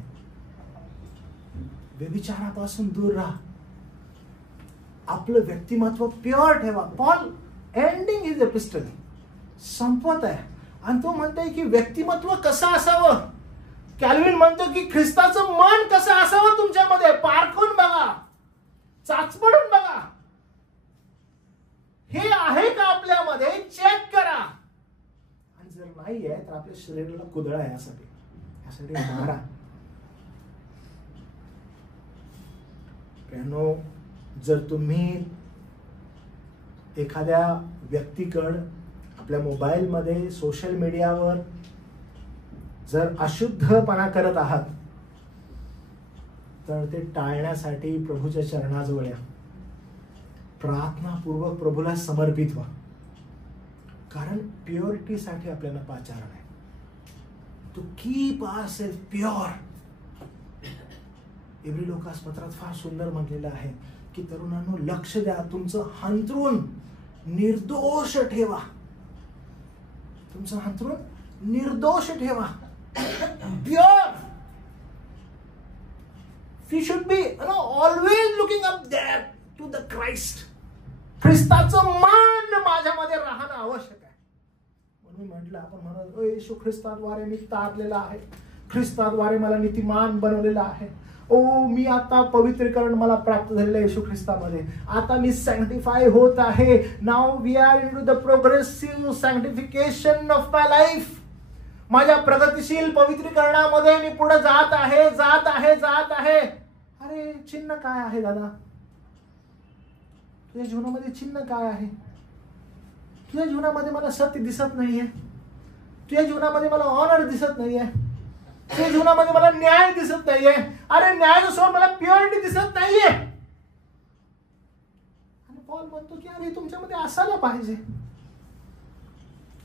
व्यभिचारापासून दूर राहा. आपलं व्यक्तिमत्व प्युअर ठेवा. पॉल एंडिंग हिज एपिस्टल संपवत आहे आणि तो म्हणतोय की व्यक्तिमत्व कसं असावं. कॅल्विन म्हणतो की ख्रिस्ताचं मन कसं असावं तुमच्यामध्ये. पारखून बघा, चाचपडून बघा, हे आहे का आपल्यामध्ये, चेक करा. आणि जर नाही आहे तर आपल्या शरीराला कुदळा यासाठी मारा. जर तुम्ही एखाद्या व्यक्तीकडे आपल्या मोबाईलमध्ये, सोशल मीडियावर जर अशुद्धपणा करत आहात तर ते टाळण्यासाठी प्रभूच्या चरणाजवळ या. प्रार्थनापूर्वक प्रभूला समर्पित व्हा. कारण प्युरिटीसाठी आपल्याला पाचारण आहे. To keep ourselves pure. इब्री लोकासपत्रात फार सुंदर म्हटलेलं आहे की तरुणांनो, लक्ष द्या, तुमचं हंतरून निर्दोष ठेवा. तुमचं हंतरून निर्दोष ठेवा. Pure. We should be always looking up there to the Christ. ख्रिस्ताचं मन माझ्यामध्ये राहणं आवश्यक आहे. म्हणून म्हटलं, आपण म्हणत, येशू ख्रिस्ताद्वारे मी तारलेला आहे, ख्रिस्ताद्वारे मला नीतिमान बनवलेला आहे. मी आता पवित्रीकरण मला प्राप्त झालेलं आहे येशू ख्रिस्तामध्ये. आता मी सॅन्क्टिफाय होत आहे. Now we are into the progressive sanctification of my life. माझ्या प्रगतिशील पवित्रीकरणामध्ये मी पुढे जात आहे, जात आहे, जात आहे. अरे, चिन्ह काय आहे दादा? तुझ्या जीवनामध्ये चिन्ह काय आहे? तुझ्या जीवनामध्ये मला सत्य दिसत नाहीये. तुझ्या जीवनामध्ये मला ऑनर दिसत नाहीये. तुझ्या जीवनामध्ये मला न्याय दिसत नाहीये. अरे, न्यायासोबत मला प्युरिटी दिसत नाहीये. आणि पॉल म्हणतो की अरे, तुमच्यामध्ये असायला पाहिजे.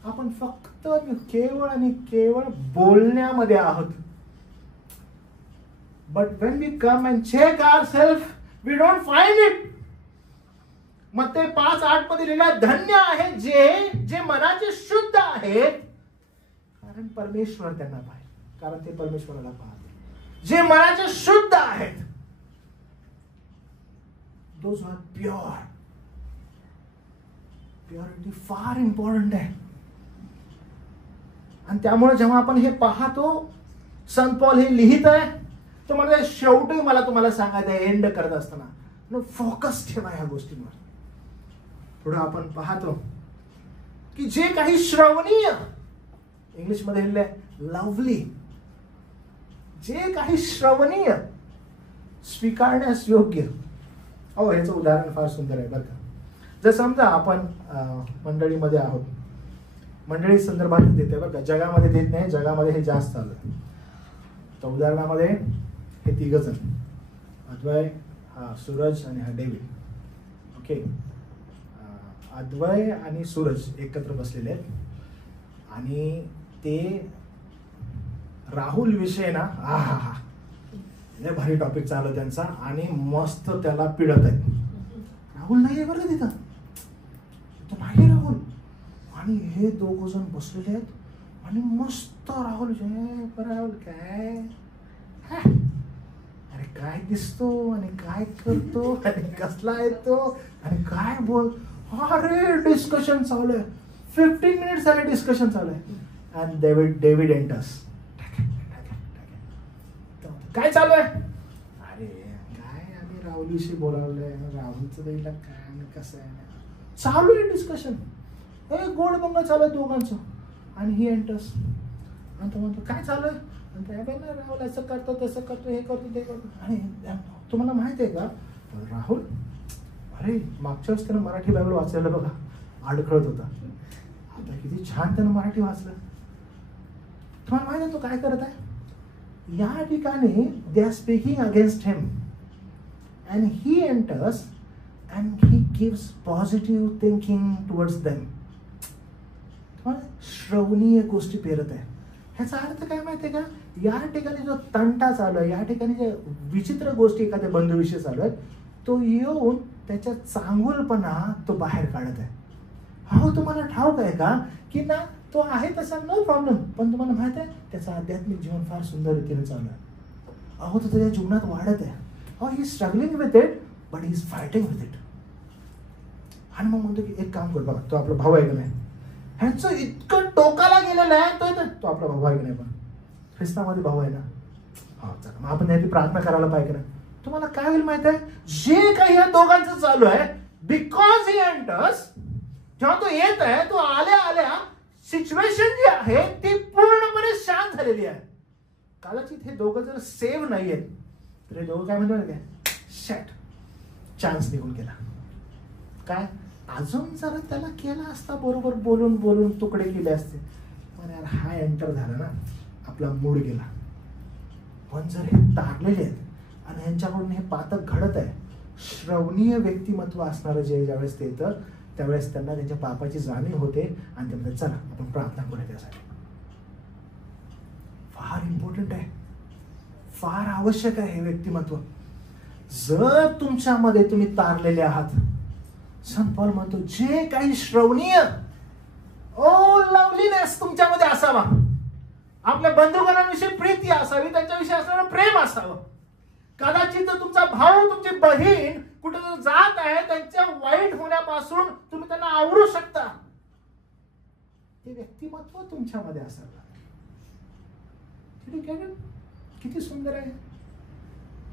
आपण फक्त केवळ आणि केवळ बोलण्यामध्ये आहोत. But when we come and check ourself, we don't find it. मत्ते 5:8 मध्ये लिहिलं, धन्य आहे जे मनाचे शुद्ध आहेत, कारण परमेश्वर त्यांना पाहिजे. कारण ते परमेश्वराला पाहते. जे मनाचे शुद्ध आहेत, दोज आर प्युअर. प्युरिटी फार इम्पॉर्टंट आहे. आणि त्यामुळे जेव्हा आपण हे पाहतो, संत पॉल हे लिहित आहे, तो म्हणजे शेवटी मला तुम्हाला सांगायचं आहे, एंड करत असताना फोकस ठेवा ह्या गोष्टींवर. पुढे आपण पाहतो की जे काही श्रवणीय, इंग्लिशमध्ये लिहिलंय लवली, जे काही श्रवणीय, स्वीकारण्यास योग्य. ह्याचं उदाहरण फार सुंदर आहे बरं का. जर समजा आपण मंडळीमध्ये आहोत, मंडळी संदर्भात देते बरं का, जगामध्ये देत नाही. जगामध्ये हे जास्त चालू आहे. तर उदाहरणामध्ये हे 3 जण, अद्वय, हा सूरज आणि हा डेव्हिड. ओके, अद्वय आणि सूरज एकत्र बसलेले आहेत आणि ते राहुल विषय ना, लय भारी टॉपिक चालू आहे त्यांचा आणि मस्त त्याला पिळत आहेत. राहुल नाहीये बरं का तिथं, तो नाही राहुल. आणि हे 2 जण बसलेले आहेत आणि मस्त राहुल काय, अरे काय दिसतो आणि काय करतो आणि कसला येतो आणि काय बोल. अरे, डिस्कशन चालू आहे. 15 मिनिट्स झाले डिस्कशन चालू आहे. आणि डेव्हिड एंटर्स. काय चालू आहे? अरे काय, आम्ही राहुलविषयी बोलावलंय, राहुलचं देईला काय आणि कसं आहे. चालू आहे डिस्कशन, गोड बंग चालू आहे दोघांचं. आणि ही एंटर्स आणि तो म्हणतो काय चालू आहे. आणि राहुल असं करतो, तसं करतो, हे करतो, ते करतो. आणि तुम्हाला माहित आहे का राहुल, अरे मागच्या वेळेस त्यानं मराठी बायबल वाचायला बघा अडखळत होता, आता किती छान त्यानं मराठी वाचलं. तुम्हाला माहिती आहे तो काय करत आहे. या ठिकाणी they are speaking against him and he enters and he gives positive thinking towards them. श्रवणीय गोष्टी पेरत आहे. ह्याचा अर्थ काय माहितीये का, या ठिकाणी जो तंटा चालू आहे, या ठिकाणी जे विचित्र गोष्टी एखाद्या बंधूविषयी चालू आहेत, तो येऊन त्याच्या चांगुलपणा तो बाहेर काढत आहे. अहो तुम्हाला ठाऊक आहे का की ना तो आहे तसा नो प्रॉब्लेम, पण तुम्हाला माहित आहे त्याचं आध्यात्मिक जीवन फार सुंदर रीतीने चालू आहे. अहो तो त्याच्या जीवनात वाढत आहे. अहो he struggling with it but he is fighting with it. आणि मग म्हणतो की एक काम कर बघा, तो आपला भाऊ आहे का नाही, ह्यांचं इतकं टोकाला गेलेलं आहे, तो आपला भाऊ आहे की नाही, पण ख्रिस्तामध्ये भाऊ आहे ना, हा चला मग आपण त्याची प्रार्थना करायला पाहिजे ना. तुम्हाला काय होईल माहित आहे, जे काही या दोघांचं चालू आहे, बिकॉज ही एंटर्स, जेव्हा तो येत आहे, तो आल्या आल्या सिच्युएशन जी आहे ती पूर्णपणे शांत झालेली आहे. कदाचित हे दोघं जर सेव्ह नाही आहेत तर हे दोघं काय म्हणतो काय, शॅट चान्स निघून गेला. काय अजून जरा त्याला केला असता, बरोबर बोलून बोलून तुकडे केले असते, पण यार हा एंटर झाला ना, आपला मूड गेला. पण जर हे तारलेले आहेत आणि ह्यांच्याकडून हे पातक घडत आहे, श्रवणीय व्यक्तिमत्व असणारं जे ज्यावेळेस ते येतं त्यावेळेस त्यांना त्यांच्या पापाची जाणीव होते आणि ते म्हणतात चला आपण प्रार्थना करूया त्यासाठी. फार इम्पॉर्टंट आहे, फार आवश्यक आहे हे व्यक्तिमत्व. जर तुमच्यामध्ये तुम्ही तारलेले आहात, संत पौल म्हणतो जे काही श्रवणीय लवलीनेस तुमच्यामध्ये असावा, आपल्या बंधुगणांविषयी प्रीती असावी, त्यांच्याविषयी असणारं प्रेम असावं. कदाचित तुमचा भाऊ तुमची बहीण कुठे जात आहे, त्यांच्या वाईट होण्यापासून तुम्ही त्यांना आवरू शकता, ते व्यक्तिमत्व तुमच्यामध्ये असावं. किती सुंदर आहे.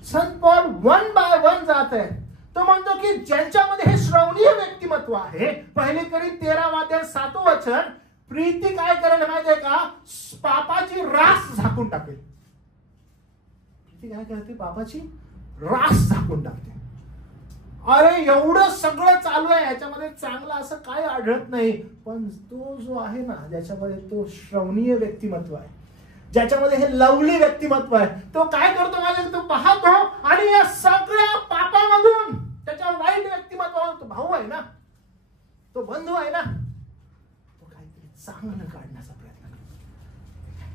संत पौल वन बाय वन जात आहे. तो म्हणतो की ज्यांच्यामध्ये हे श्रवणीय व्यक्तिमत्व आहे, पहिले करीत 13 वचन, प्रीती काय करेल माहितीये का, पापाची रास झाकून टाकेल. प्रीती काय करते, पापाची रास झाकून टाकते. अरे एवढं सगळं चालू आहे, ह्याच्यामध्ये चांगलं असं काय आढळत नाही, पण तो जो आहे ना ज्याच्यामध्ये तो श्रवणीय व्यक्तिमत्व आहे, ज्याच्यामध्ये हे लवली व्यक्तिमत्व आहे, तो काय करतो माझ्या, तो पाहतो आणि या सगळ्या पापामधून, त्याच्या वाईट व्यक्तिमत्वावर, तो भाऊ आहे ना, तो बंधू आहे ना, तो काहीतरी चांगलं काढण्याचा प्रयत्न करतो,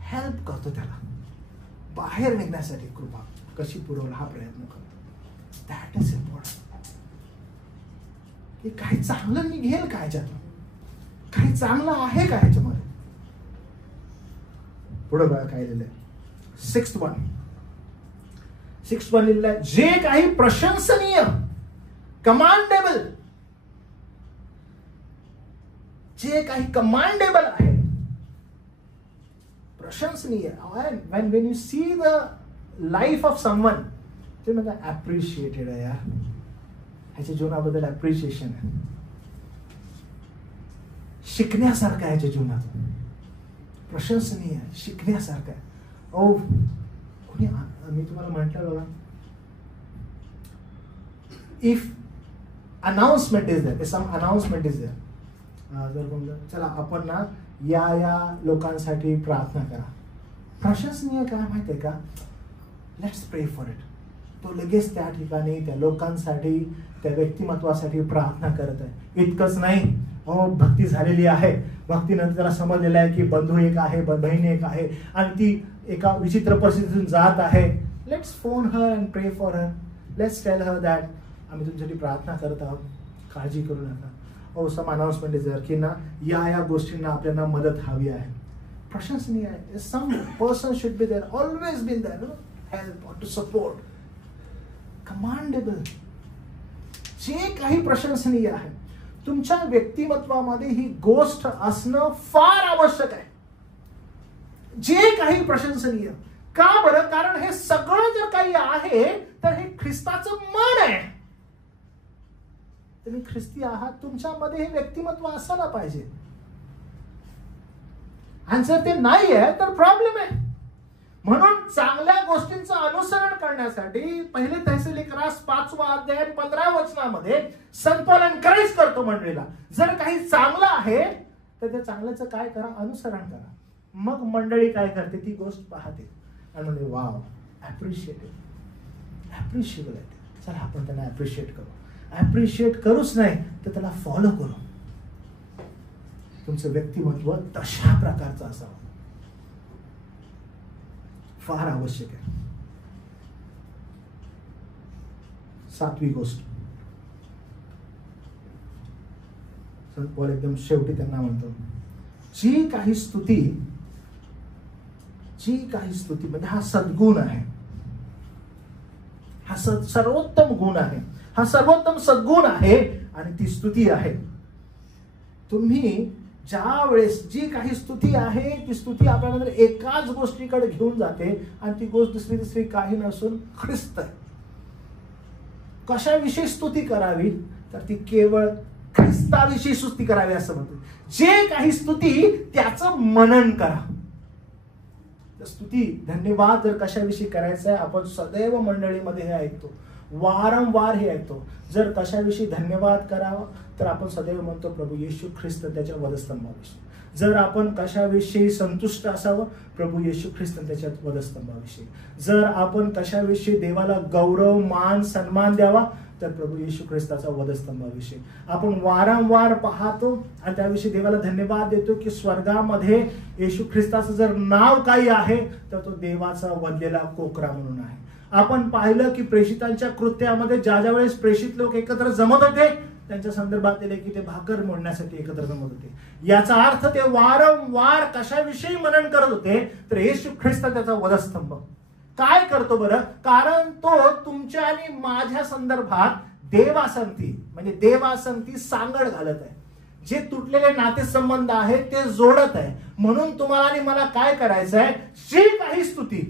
हेल्प करतो त्याला बाहेर निघण्यासाठी. कृपा कशी पुरवला हा प्रयत्न करतो. That is important. की काही चांगलं निघेल का ह्याच्यातून, काही चांगलं आहे का ह्याच्यामध्ये. पुढे बघा काय लिहिलंय, 6:1 लिहिलंय, जे काही प्रशंसनीय, कमांडेबल, जे काही कमांडेबल आहे, प्रशंसनीय. when you see the life of someone, ते म्हणजे अप्रिशिएटेड आहे यार, ह्याच्या जीवनाबद्दल अप्रिशिएशन आहे, शिकण्यासारखं आहे ह्याच्या जीवनातून, प्रशंसनीय आहे, शिकण्यासारखं आहे. ओ कोणी, मी तुम्हाला म्हटलं बघा, if announcement is there, some announcement is there, जर म्हणलं चला आपण ना या लोकांसाठी प्रार्थना करा, प्रशंसनीय काय माहितीये का, लेट्स प्रे फॉर इट. तो लगेच त्या ठिकाणी त्या लोकांसाठी, त्या व्यक्तिमत्वासाठी प्रार्थना करत आहे. इतकंच नाही, भक्ती झालेली आहे, भक्तीनंतर त्याला समजलेलं आहे की बंधू एक आहे, बहीण एक आहे आणि ती एका विचित्र परिस्थितीतून जात आहे. लेट्स फोन हर अँड प्रे for her, let's tell her that आम्ही तुमच्यासाठी प्रार्थना करत आहोत, काळजी करू नका. सम अनाउन्समेंट इज देअर की ना या गोष्टींना आपल्याला मदत हवी आहे. प्रशंसनीय आहे, some person should be there, always been there, help to support. Commandable, जे काही प्रशंसनीय आहे, तुमच्या व्यक्तिमत्वामध्ये ही गोष्ट असणं फार आवश्यक आहे. जे काही प्रशंसनीय, का बरं? कारण हे सगळं जर काही आहे तर हे ख्रिस्ताचं मन आहे. तुम्ही ख्रिस्ती आहात, तुमच्यामध्ये हे व्यक्तिमत्व असायला पाहिजे. आणि जर ते नाही आहे तर प्रॉब्लेम आहे. म्हणून चांगल्या गोष्टींचं अनुसरण करण्यासाठी पहिले थेसलोनिकरास 5वा अध्याय 15 वचनामध्ये संत पौल एनकरेज करतो मंडळीला, जर काही चांगलं आहे तर त्या चांगल्याचं काय करा? अनुसरण करा. मग मंडळी काय करते? ती गोष्ट पाहते आणि म्हणजे वाव, ऍप्रिशिएबल आहे. चला आपण त्यांना ऍप्रिशिएट करू. ऍप्रिशिएट करूच नाही तर त्याला फॉलो करू. तुमचं व्यक्तिमत्व तशा प्रकारचं असावं, फार आवश्यक आहे. 7वी गोष्ट, संत पौल एकदम शेवटी त्यांना म्हणतो, जी काही स्तुती म्हणजे हा सद्गुण आहे, हा सर्वोत्तम गुण आहे, हा सर्वोत्तम सद्गुण आहे आणि ती स्तुती आहे. तुम्ही ज्या वेळेस जी काही स्तुती आहे ती स्तुती आपल्याला एकाच गोष्टीकडे घेऊन जाते आणि ती गोष्ट दुसरी काही नसून ख्रिस्त आहे. कशाविषयी स्तुती करावी? तर ती केवळ ख्रिस्ताविषयी स्तुती करावी असं म्हणतो. जे काही स्तुती त्याचं मनन करा. स्तुती, धन्यवाद जर कशाविषयी करायचं आहे, आपण सदैव मंडळीमध्ये हे ऐकतो, वारंवार हे ऐकतो. जर कशाविषयी धन्यवाद करावा तर आपण सदैव म्हणतो प्रभू येशू ख्रिस्त त्याच्या वधस्तंभाविषयी. जर आपण कशाविषयी संतुष्ट असावं, प्रभू येशू ख्रिस्त त्याच्या वधस्तंभाविषयी. जर आपण कशाविषयी देवाला गौरव, मान, सन्मान द्यावा तर प्रभू येशू ख्रिस्ताचा वधस्तंभाविषयी. आपण वारंवार पाहतो आणि त्याविषयी देवाला धन्यवाद देतो की स्वर्गामध्ये येशू ख्रिस्ताचं जर नाव काही आहे तर तो देवाचा वधलेला कोकरा म्हणून आहे. आपण पाहिलं की प्रेषितांच्या कृत्यामध्ये ज्या वेळेस प्रेषित लोक एकत्र जमत होते त्यांच्या संदर्भात दिले की ते भाकर मोडण्यासाठी एकत्र जमत होते. याचा अर्थ ते वारंवार कशाविषयी मनन करत होते तर येशू ख्रिस्त त्याचा वधस्तंभ. काय करतो बरं? कारण तो तुमच्या आणि माझ्या संदर्भात देवासंगती म्हणजे देवासंगती सांगड घालत आहे. जे तुटलेले नातेसंबंध आहेत ते जोडत आहे. म्हणून तुम्हाला आणि मला काय करायचं आहे? जी काही स्तुती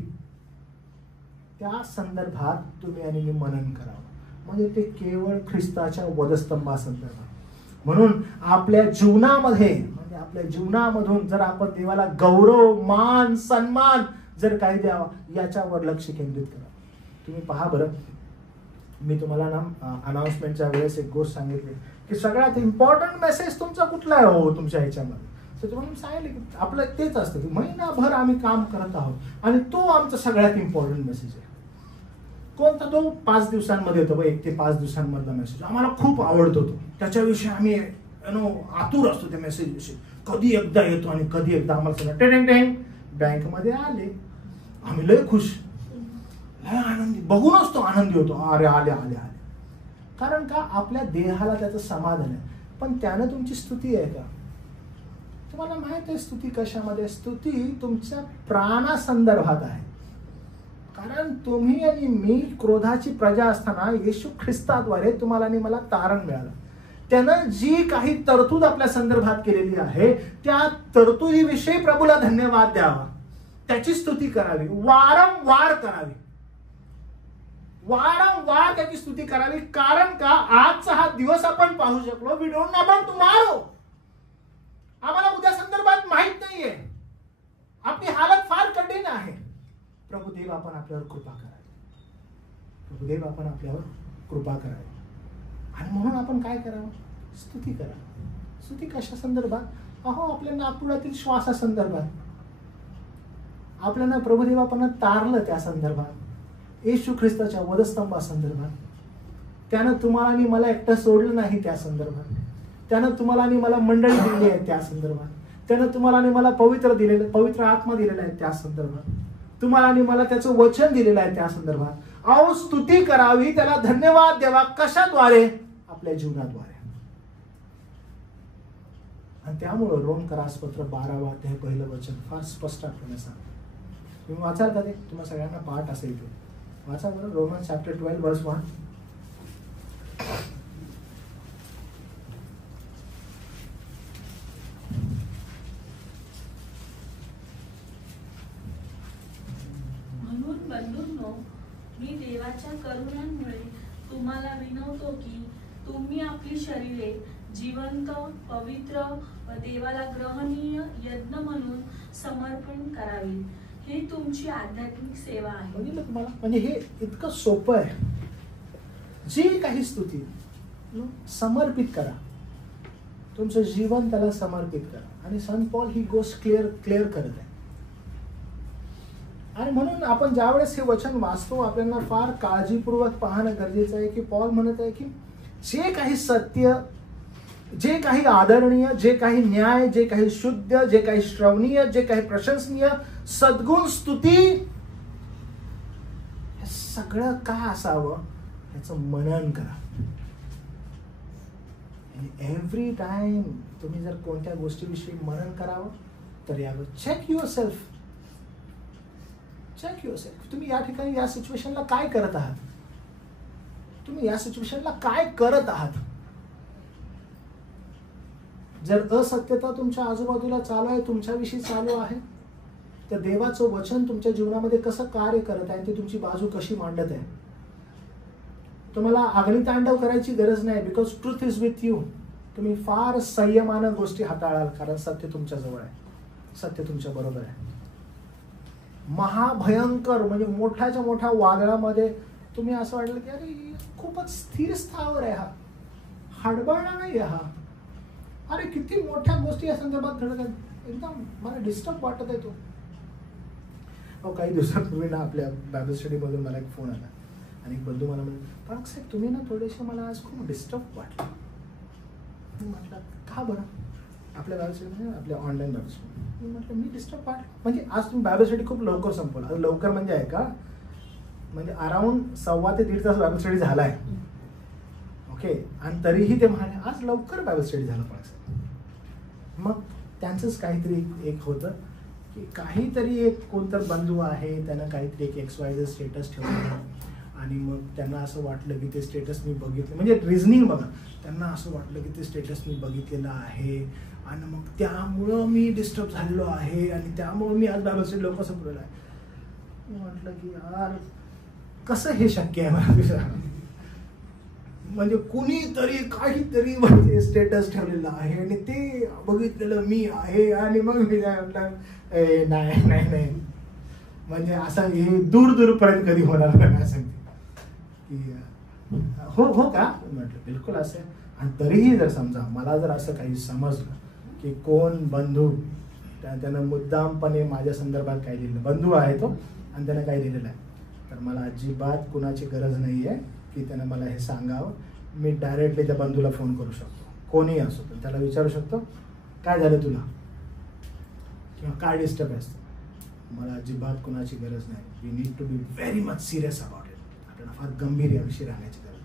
त्या संदर्भात तुम्ही आणि मी मनन करावं. म्हणजे ते केवळ ख्रिस्ताच्या वधस्तंभासंदर्भात. म्हणून आपल्या जीवनामध्ये म्हणजे आपल्या जीवनामधून जर आपण देवाला गौरव, मान, सन्मान जर काही द्यावा याच्यावर लक्ष केंद्रित करा. तुम्ही पहा बरं, मी तुम्हाला ना अनाउन्समेंटच्या वेळेस एक गोष्ट सांगितली की सगळ्यात इम्पॉर्टंट मेसेज तुमचा कुठला आहे हो तुमच्या ह्याच्यामध्ये. तर तुम्हाला सांगितलं की आपलं तेच असतं की महिनाभर आम्ही काम करत आहोत आणि तो आमचा सगळ्यात इम्पॉर्टंट मेसेज आहे. कोणता? तो 5 दिवसांमध्ये होतो, 1 ते 5 दिवसांमधला मेसेज. आम्हाला खूप आवडतो तो, त्याच्याविषयी आम्ही आतुर असतो त्या मेसेज विषयी. कधी एकदा येतो आणि कधी एकदा आम्हाला सांगा टेंग बँकमध्ये आले, आम्ही लय खुश, लय आनंदी, बघूनच तो आनंदी होतो. अरे आले आले आले. कारण का? आपल्या देहाला त्याचं समाधान आहे. पण त्यानं तुमची स्तुती आहे का? तुम्हाला माहित आहे स्तुती कशामध्ये? स्तुती तुमच्या प्राणासंदर्भात आहे. कारण तुम्ही आणि मी क्रोधाची प्रजा असताना येशू ख्रिस्ताद्वारे तुम्हाला आणि मला तारण मिळालं. त्यानं जी काही तरतूद आपल्या संदर्भात केलेली आहे त्या तरतुदीविषयी प्रभूला धन्यवाद द्यावा, त्याची स्तुती करावी, वारंवार करावी, वारंवार त्याची स्तुती करावी. कारण का? आजचा हा दिवस आपण पाहू शकलो. We don't know about tomorrow. आम्हाला उद्या संदर्भात माहित नाहीये. आपली हालत फार कठीण आहे. प्रभुदेव आपण आपल्यावर कृपा करावी. प्रभुदेव आपण आपल्यावर कृपा करावी. आणि म्हणून आपण काय करावं? स्तुती करा. स्तुती कशा संदर्भात? अहो आपल्या नातुळातील श्वासा संदर्भात. आपल्याला प्रभुदेव आपण तारलं त्या संदर्भात. येशू ख्रिस्ताच्या वधस्तंभा संदर्भात. त्यानं तुम्हाला आणि मला एकटं सोडलं नाही त्या संदर्भात. त्यानं तुम्हाला आणि मला मंडळी दिली आहे त्या संदर्भात. त्यानं तुम्हाला आणि मला पवित्र आत्मा दिलेला आहे त्या संदर्भात. तुम्हाला आणि मला त्याचं वचन दिलेलं आहे त्या संदर्भात. अहो स्तुती करावी, त्याला धन्यवाद द्यावा. कशाद्वारे? आपल्या जीवनाद्वारे. आणि त्यामुळं रोमकरासपत्र 12वा अध्याय 1 वचन फार स्पष्ट आपल्याला सांगतं. तुम्ही वाचाल का ते? तुम्हाला सगळ्यांना पाठ असेल ते. वाचा बरं, रोमन्स चॅप्टर 12 वर्स 1. देवाच्या करुणांमुळे तुम्हाला विनवतो की तुम्ही आपली शरीरे जिवंत, पवित्र व देवाला ग्रहणीय यज्ञ म्हणून समर्पण करावी. ही तुमची आध्यात्मिक सेवा आहे. म्हणजे तुम्हाला म्हणजे हे इतकं सोपं आहे. जे काही स्तुती समर्पित करा, तुमचं जीवन त्याला समर्पित करा. आणि संत पॉल ही गोष्ट क्लिअर करत आहे. आणि म्हणून आपण ज्यावेळेस हे वचन वाचतो आपल्याला फार काळजीपूर्वक पाहणं गरजेचं आहे की पॉल म्हणत आहे की जे काही सत्य, जे काही आदरणीय, जे काही न्याय, जे काही शुद्ध, जे काही श्रवणीय, जे काही प्रशंसनीय, सद्गुण, स्तुती, हे सगळं काय असावं याचं मनन करा. एव्हरी टाइम तुम्ही जर कोणत्या गोष्टीविषयी मनन करावं तर यावं. Check yourself. तुम्ही या ठिकाणी या सिच्युएशनला काय करत आहात? तुम्ही या सिच्युएशनला काय करत आहात? जर असत्यता तुमच्या आजूबाजूला चालू आहे, तुमच्याविषयी चालू आहे, तर देवाचं वचन तुमच्या जीवनामध्ये कसं कार्य करत आहे, ते तुमची बाजू कशी मांडत आहे. तुम्हाला अग्नितांडव करायची गरज नाही, because truth is with you. तुम्ही फार संयमानं गोष्टी हाताळाल, कारण सत्य तुमच्या जवळ आहे, सत्य तुमच्या बरोबर आहे. महाभयंकर म्हणजे मोठ्याच्या मोठ्या वादळामध्ये तुम्ही असं वाटलं की अरे खूपच स्थिर स्थावर आहे, हा हडबडला नाही हा, अरे किती मोठ्या गोष्टी या संदर्भात घडत आहेत, एकदम मला डिस्टर्ब वाटत आहे तो. काही दिवसांपूर्वी ना आपल्या बायबल स्टडी मधून मला एक फोन आला आणि एक बंधू मला म्हणाले, पारक साहेब तुम्ही ना थोडेसे मला आज खूप डिस्टर्ब वाटलं. मी म्हटलं का बरं? आपल्या बायबल स्टडी आपल्या ऑनलाईन बायबल स्टडी. मी म्हटलं मी डिस्टर्ब वाटलं म्हणजे आज तुम्ही बायबल स्टडी खूप लवकर संपवला. लवकर म्हणजे आहे का, म्हणजे अराउंड 1.25 ते 1.5 तास बायबल स्टडी झाला आहे. ओके. आणि तरीही ते म्हणाले आज लवकर बायबल स्टडी झालं पाहिजे. मग त्यांचंच काहीतरी एक होतं की काहीतरी एक कोणतर बंधू आहे, त्यानं काहीतरी एक XYZ स्टेटस ठेवलं आणि मग त्यांना असं वाटलं की ते स्टेटस मी बघितलं, म्हणजे रिझनिंग बघा, त्यांना असं वाटलं की ते स्टेटस मी बघितलेलं आहे आणि मग त्यामुळं मी डिस्टर्ब झालेलो आहे आणि त्यामुळं मी आज बायबल स्टडी लवकर संपलेलं आहे. मी म्हटलं की यार कसं हे शक्य आहे मला, म्हणजे कुणीतरी काहीतरी म्हणजे स्टेटस ठेवलेलं आहे आणि ते बघितलेलं मी आहे आणि मग मी म्हटलं नाही नाही नाही, म्हणजे असं हे दूरपर्यंत कधी होणार नाही असं की हो का म्हटलं बिलकुल असं आहे. आणि तरीही जर समजा मला जर असं काही समजलं की कोण बंधू त्यानं मुद्दामपणे माझ्या संदर्भात काही लिहिलं, बंधू आहे तो आणि त्यानं काही लिहिलेलं आहे, तर मला अजिबात कुणाची गरज नाही आहे की त्यानं मला हे सांगावं. मी डायरेक्टली त्या बंधूला फोन करू शकतो, कोणीही असो, तर त्याला विचारू शकतो काय झालं तुला किंवा काय डिस्टर्ब असतं. मला अजिबात कुणाची गरज नाही. We need to be very much serious about it. आपल्याला फार गंभीर याविषयी राहण्याची गरज.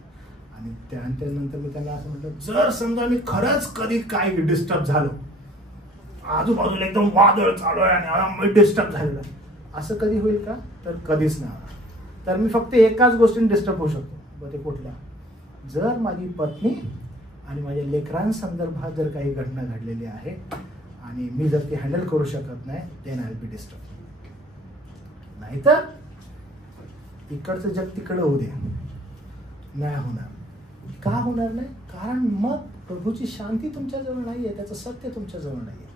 आणि त्यानंतर मी त्यांना असं म्हटलं जर समजा मी खरंच कधी काय डिस्टर्ब झालो, आजूबाजूला एकदम वादळ चालू आहे आणि मी डिस्टर्ब झालेलं आहे, असं कधी होईल का? तर कधीच नाही. तर मी फक्त एकाच गोष्टीने डिस्टर्ब होऊ शकतो, व ते कुठल्या, जर माझी पत्नी आणि माझ्या लेकरांसंदर्भात जर काही घटना घडलेली आहे आणि मी जर ती हँडल करू शकत नाही, then I will be disturb. नाहीतर इकडचं जग तिकडं होऊ दे, नाही होणार. का होणार नाही? कारण मग प्रभूची शांती तुमच्याजवळ नाही आहे, त्याचं सत्य तुमच्याजवळ नाही आहे.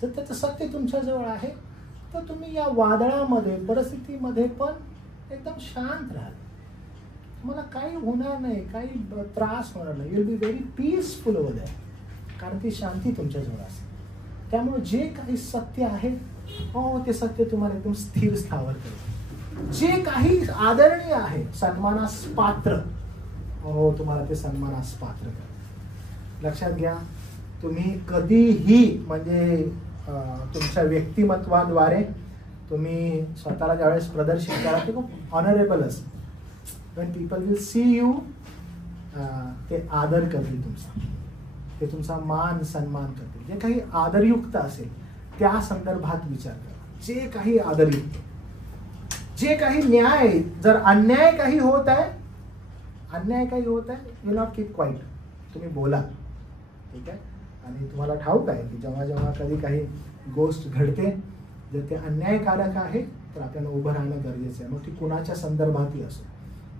जर त्याचं सत्य तुमच्याजवळ आहे तर तुम्ही या वादळामध्ये परिस्थितीमध्ये पण एकदम शांत राहाल, तुम्हाला काही होणार नाही, काही त्रास होणार नाही. You will be very peaceful over there, कारण ती शांती तुमच्याजवळ असेल. त्यामुळे जे काही सत्य आहे ते सत्य तुम्हाला एकदम स्थिर स्थावर करेल. जे काही आदरणीय आहे, सन्मानास पात्र, तुम्हाला ते सन्मानास पात्र करेल. लक्षात घ्या, तुम्ही कधीही म्हणजे तुमच्या व्यक्तिमत्वाद्वारे तुम्ही स्वतःला ज्यावेळेस प्रदर्शित करा ते खूप ऑनरेबल असतं. when people will see you, ते आदर करतील तुमचा, ते तुमचा मान सन्मान करतील. जे काही आदरयुक्त असेल त्या संदर्भात विचार करा. जे काही आदरयुक्त, जे काही न्याय, जर अन्याय काही होत आहे, यू नॉट कीप क्वाईट, तुम्ही बोला, ठीक आहे. आणि तुम्हाला ठाऊक आहे की जेव्हा जेव्हा कधी काही गोष्ट घडते, जर ते अन्यायकारक आहे तर आपल्याला उभं राहणं गरजेचं आहे, मग ती कुणाच्या संदर्भातही असो.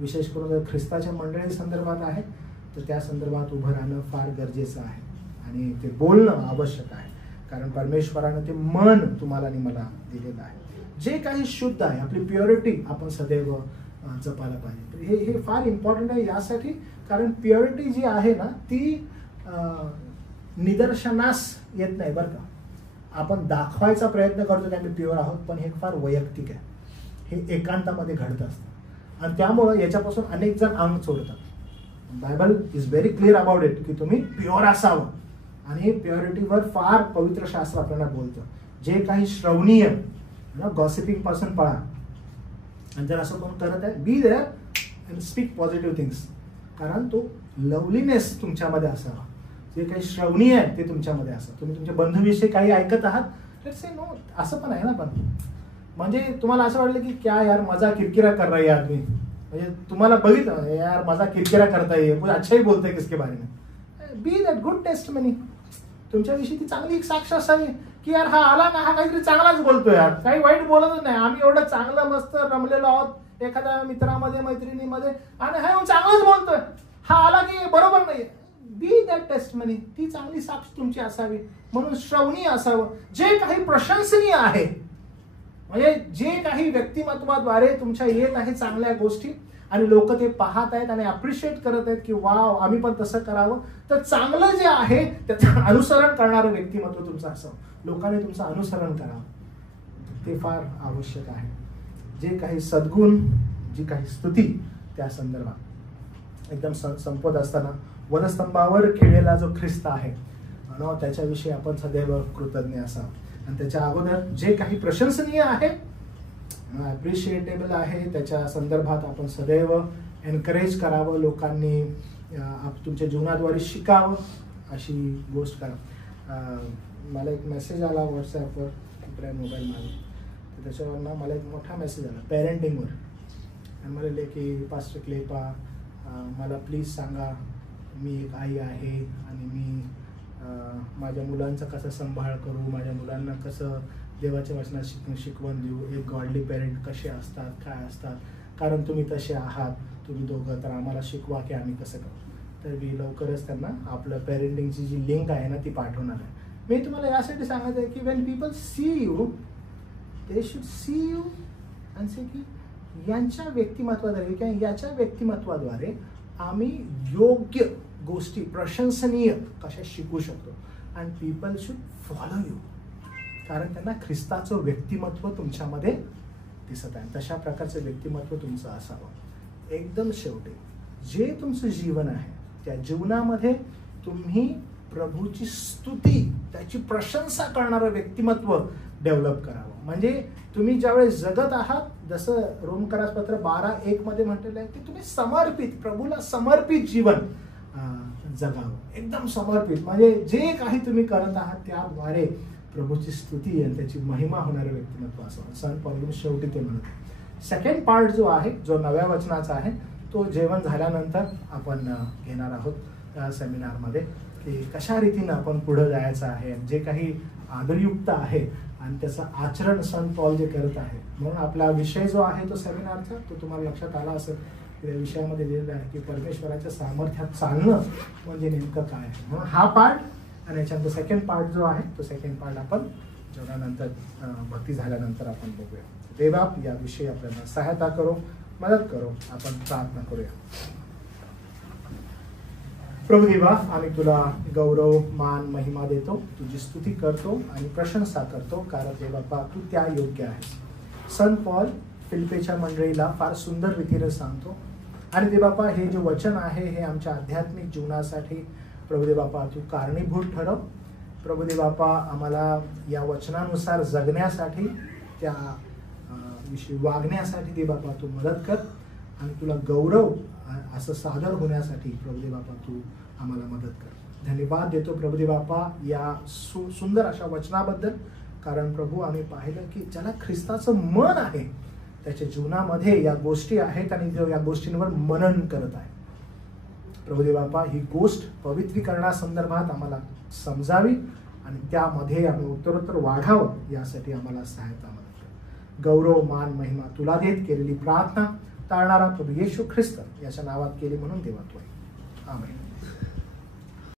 विशेष करून जर ख्रिस्ताच्या मंडळी संदर्भात आहे तर त्या संदर्भात उभं राहणं फार गरजेचं आहे आणि ते बोलणं आवश्यक आहे, कारण परमेश्वरानं ते मन तुम्हाला आणि मला दिलेलं आहे. जे काही शुद्ध आहे, आपली प्युरिटी आपण सदैव जपायला पाहिजे. हे फार इम्पॉर्टंट आहे यासाठी, कारण प्युरिटी जी आहे ना ती निदर्शनास येत नाही बरं का. आपण दाखवायचा प्रयत्न करतो की आम्ही प्युअर आहोत, पण हे फार वैयक्तिक आहे, हे एकांतामध्ये घडत असतं आणि त्यामुळं याच्यापासून अनेक जण अंग सोडतात. Bible is very clear about it की तुम्ही प्युअर असावं आणि प्युरिटीवर फार पवित्र शास्त्र आपल्याला बोलतं. जे काही श्रवणीय गॉसिपिंग पासून पळा, आणि जर असं कोण करत आहे be there and speak positive things, कारण तो लवलीनेस तुमच्यामध्ये असावा. जे काही श्रवणीय आहे ते तुमच्यामध्ये असावं. तुम्ही तुमच्या बंधूविषयी काही ऐकत आहात, लेट्स से नो, असं पण आहे ना. पण म्हणजे तुम्हाला असं वाटलं की क्या यार मजा किरकिरा कर रहा है आदमी, म्हणजे तुम्हाला बघितलं यार मजा किरकिरा करता है, कुछ अच्छा ही बोलते किसके बारे में, बी दॅट गुड टेस्टमनी. तुमच्याविषयी ती चांगली एक साक्ष असावी की यार हा आला ना, हा काहीतरी चांगलाच बोलतोय, यार काही वाईट बोलतच नाही. आम्ही एवढं चांगलं मस्त रमलेलो आहोत एखाद्या मित्रामध्ये मैत्रिणीमध्ये आणि हा येऊन चांगलंच बोलतोय, हा आला की बरोबर नाही. बी दॅट टेस्टमनी, ती चांगली साक्ष तुमची असावी. म्हणून श्रवणीय असावं. जे काही प्रशंसनीय आहे, म्हणजे जे काही व्यक्तिमत्वाद्वारे तुमच्या येत आहे चांगल्या गोष्टी आणि लोक ते पाहत आहेत आणि अप्रिशिएट करत आहेत की वाव आम्ही पण तसं करावं, तर चांगलं जे आहे त्याचं अनुसरण करणारं व्यक्तिमत्व तुमचं असावं. लोकांनी तुमचं अनुसरण करावं, ते फार आवश्यक आहे. जे काही सद्गुण, जी काही स्तुती, त्या संदर्भात एकदम संपत असताना वनस्तंभावर खेळलेला जो ख्रिस्त आहे त्याच्याविषयी आपण सदैव कृतज्ञ असावं. आणि त्याच्या अगोदर जे काही प्रशंसनीय आहे, अप्रिशिएटेबल आहे, त्याच्या संदर्भात आपण सदैव एनकरेज करावं. लोकांनी तुमच्या जीवनाद्वारे शिकावं अशी गोष्ट करा. मला एक मेसेज आला व्हॉट्सॲपवर, आपल्या मोबाईलमध्ये, तर त्याच्यावर ना मला एक मोठा मेसेज आला पेरेंटिंगवर. आणि मला लिहिले की पास्टर क्लेपा, मला प्लीज सांगा, मी एक आई आहे आणि मी माझ्या मुलांचा कसा सांभाळ करू, माझ्या मुलांना कसं देवाच्या वचनात शिकवण देऊ, एक गॉडली पेरेंट कसे असतात, काय असतात, कारण तुम्ही तसे आहात तुम्ही दोघं, तर आम्हाला शिकवा की आम्ही कसं करू. तर मी लवकरच त्यांना आपलं पेरेंटिंगची जी लिंक आहे ना ती पाठवणार आहे. मी तुम्हाला यासाठी सांगायचं आहे की Wien people see you, they should see you and say की यांच्या व्यक्तिमत्वाद्वारे किंवा याच्या व्यक्तिमत्वाद्वारे आम्ही योग्य गोष्टी प्रशंसनीय कशा शिकू शकतो. And people should follow you, कारण त्यांना ख्रिस्ताचं व्यक्तिमत्व तुमच्यामध्ये दिसत आहे. तशा प्रकारचं व्यक्तिमत्व तुमचं असावं. एकदम शेवटी जे तुमचं जीवन आहे त्या जीवनामध्ये तुम्ही प्रभूची स्तुती, त्याची प्रशंसा करणारं व्यक्तिमत्व डेव्हलप करावं. म्हणजे तुम्ही ज्यावेळेस जगत आहात, जसं रोमकरासपत्र 12:1 मध्ये म्हटलेलं आहे की तुम्ही समर्पित, प्रभूला समर्पित जीवन जगावं. एकदम समर्पित, म्हणजे जे काही तुम्ही करत आहात त्याद्वारे प्रभूची स्तुती आणि त्याची महिमा होणारं व्यक्तिमत्व असावं. संत पौलुस शेवटी ते म्हणत. सेकंड पार्ट जो आहे, जो नव्या वचनाचा आहे, तो जेवण झाल्यानंतर आपण घेणार आहोत त्या सेमिनारमध्ये, की कशा रीतीनं आपण पुढं जायचं आहे, जे काही आदरयुक्त आहे आणि त्याचं आचरण संत पौल जे करत आहे. म्हणून आपला विषय जो आहे तो सेमिनारचा, तो तुम्हाला लक्षात आला असेल. त्या विषयामध्ये लिहिलेलं आहे की परमेश्वराच्या सामर्थ्यात चालणं म्हणजे नेमकं काय आहे. म्हणून हा पार्ट आणि याच्यानंतर सेकंड पार्ट जो आहे तो सेकंड पार्ट आपण जेवणानंतर भक्ती झाल्यानंतर आपण बघूया. देवबाप याविषयी आपल्याला सहायता करो, मदत करो. आपण प्रार्थना करूया. प्रभू देवा, आम्ही तुला गौरव, मान, महिमा देतो, तुझी स्तुती करतो आणि प्रशंसा करतो, कारण देवबापा तू त्या योग्य आहेस. संत पॉल फिलिप्पीच्या मंडळीला फार सुंदर रीतीने सांगतो आणि देवबापा हे जे वचन आहे हे आमच्या आध्यात्मिक जीवनासाठी प्रभुदेवापा तू कारणीभूत ठरव. प्रभुदेवापा आम्हाला या वचनानुसार जगण्यासाठी, त्या विषयी वागण्यासाठी देवबापा तू मदत कर आणि तुला गौरव असं सादर होण्यासाठी प्रभुदेवापा तू आम्हाला मदत कर. धन्यवाद देतो प्रभुदेवापा या सुंदर अशा वचनाबद्दल, कारण प्रभू आम्ही पाहिलं की ज्याला ख्रिस्ताचं मन आहे त्याच्या जीवनामध्ये या गोष्टी आहेत आणि जो या गोष्टींवर मनन करत आहे. प्रभुदेवापा ही गोष्ट पवित्रीकरणासंदर्भात आम्हाला समजावी आणि त्यामध्ये आम्ही उत्तरोत्तर वाढावं यासाठी आम्हाला सहायता मदत कर. गौरव, मान, महिमा तुला देत केलेली प्रार्थना टाळणारा प्रभू येशू ख्रिस्त याच्या नावात केली म्हणून देवा तू ऐक. आमेन.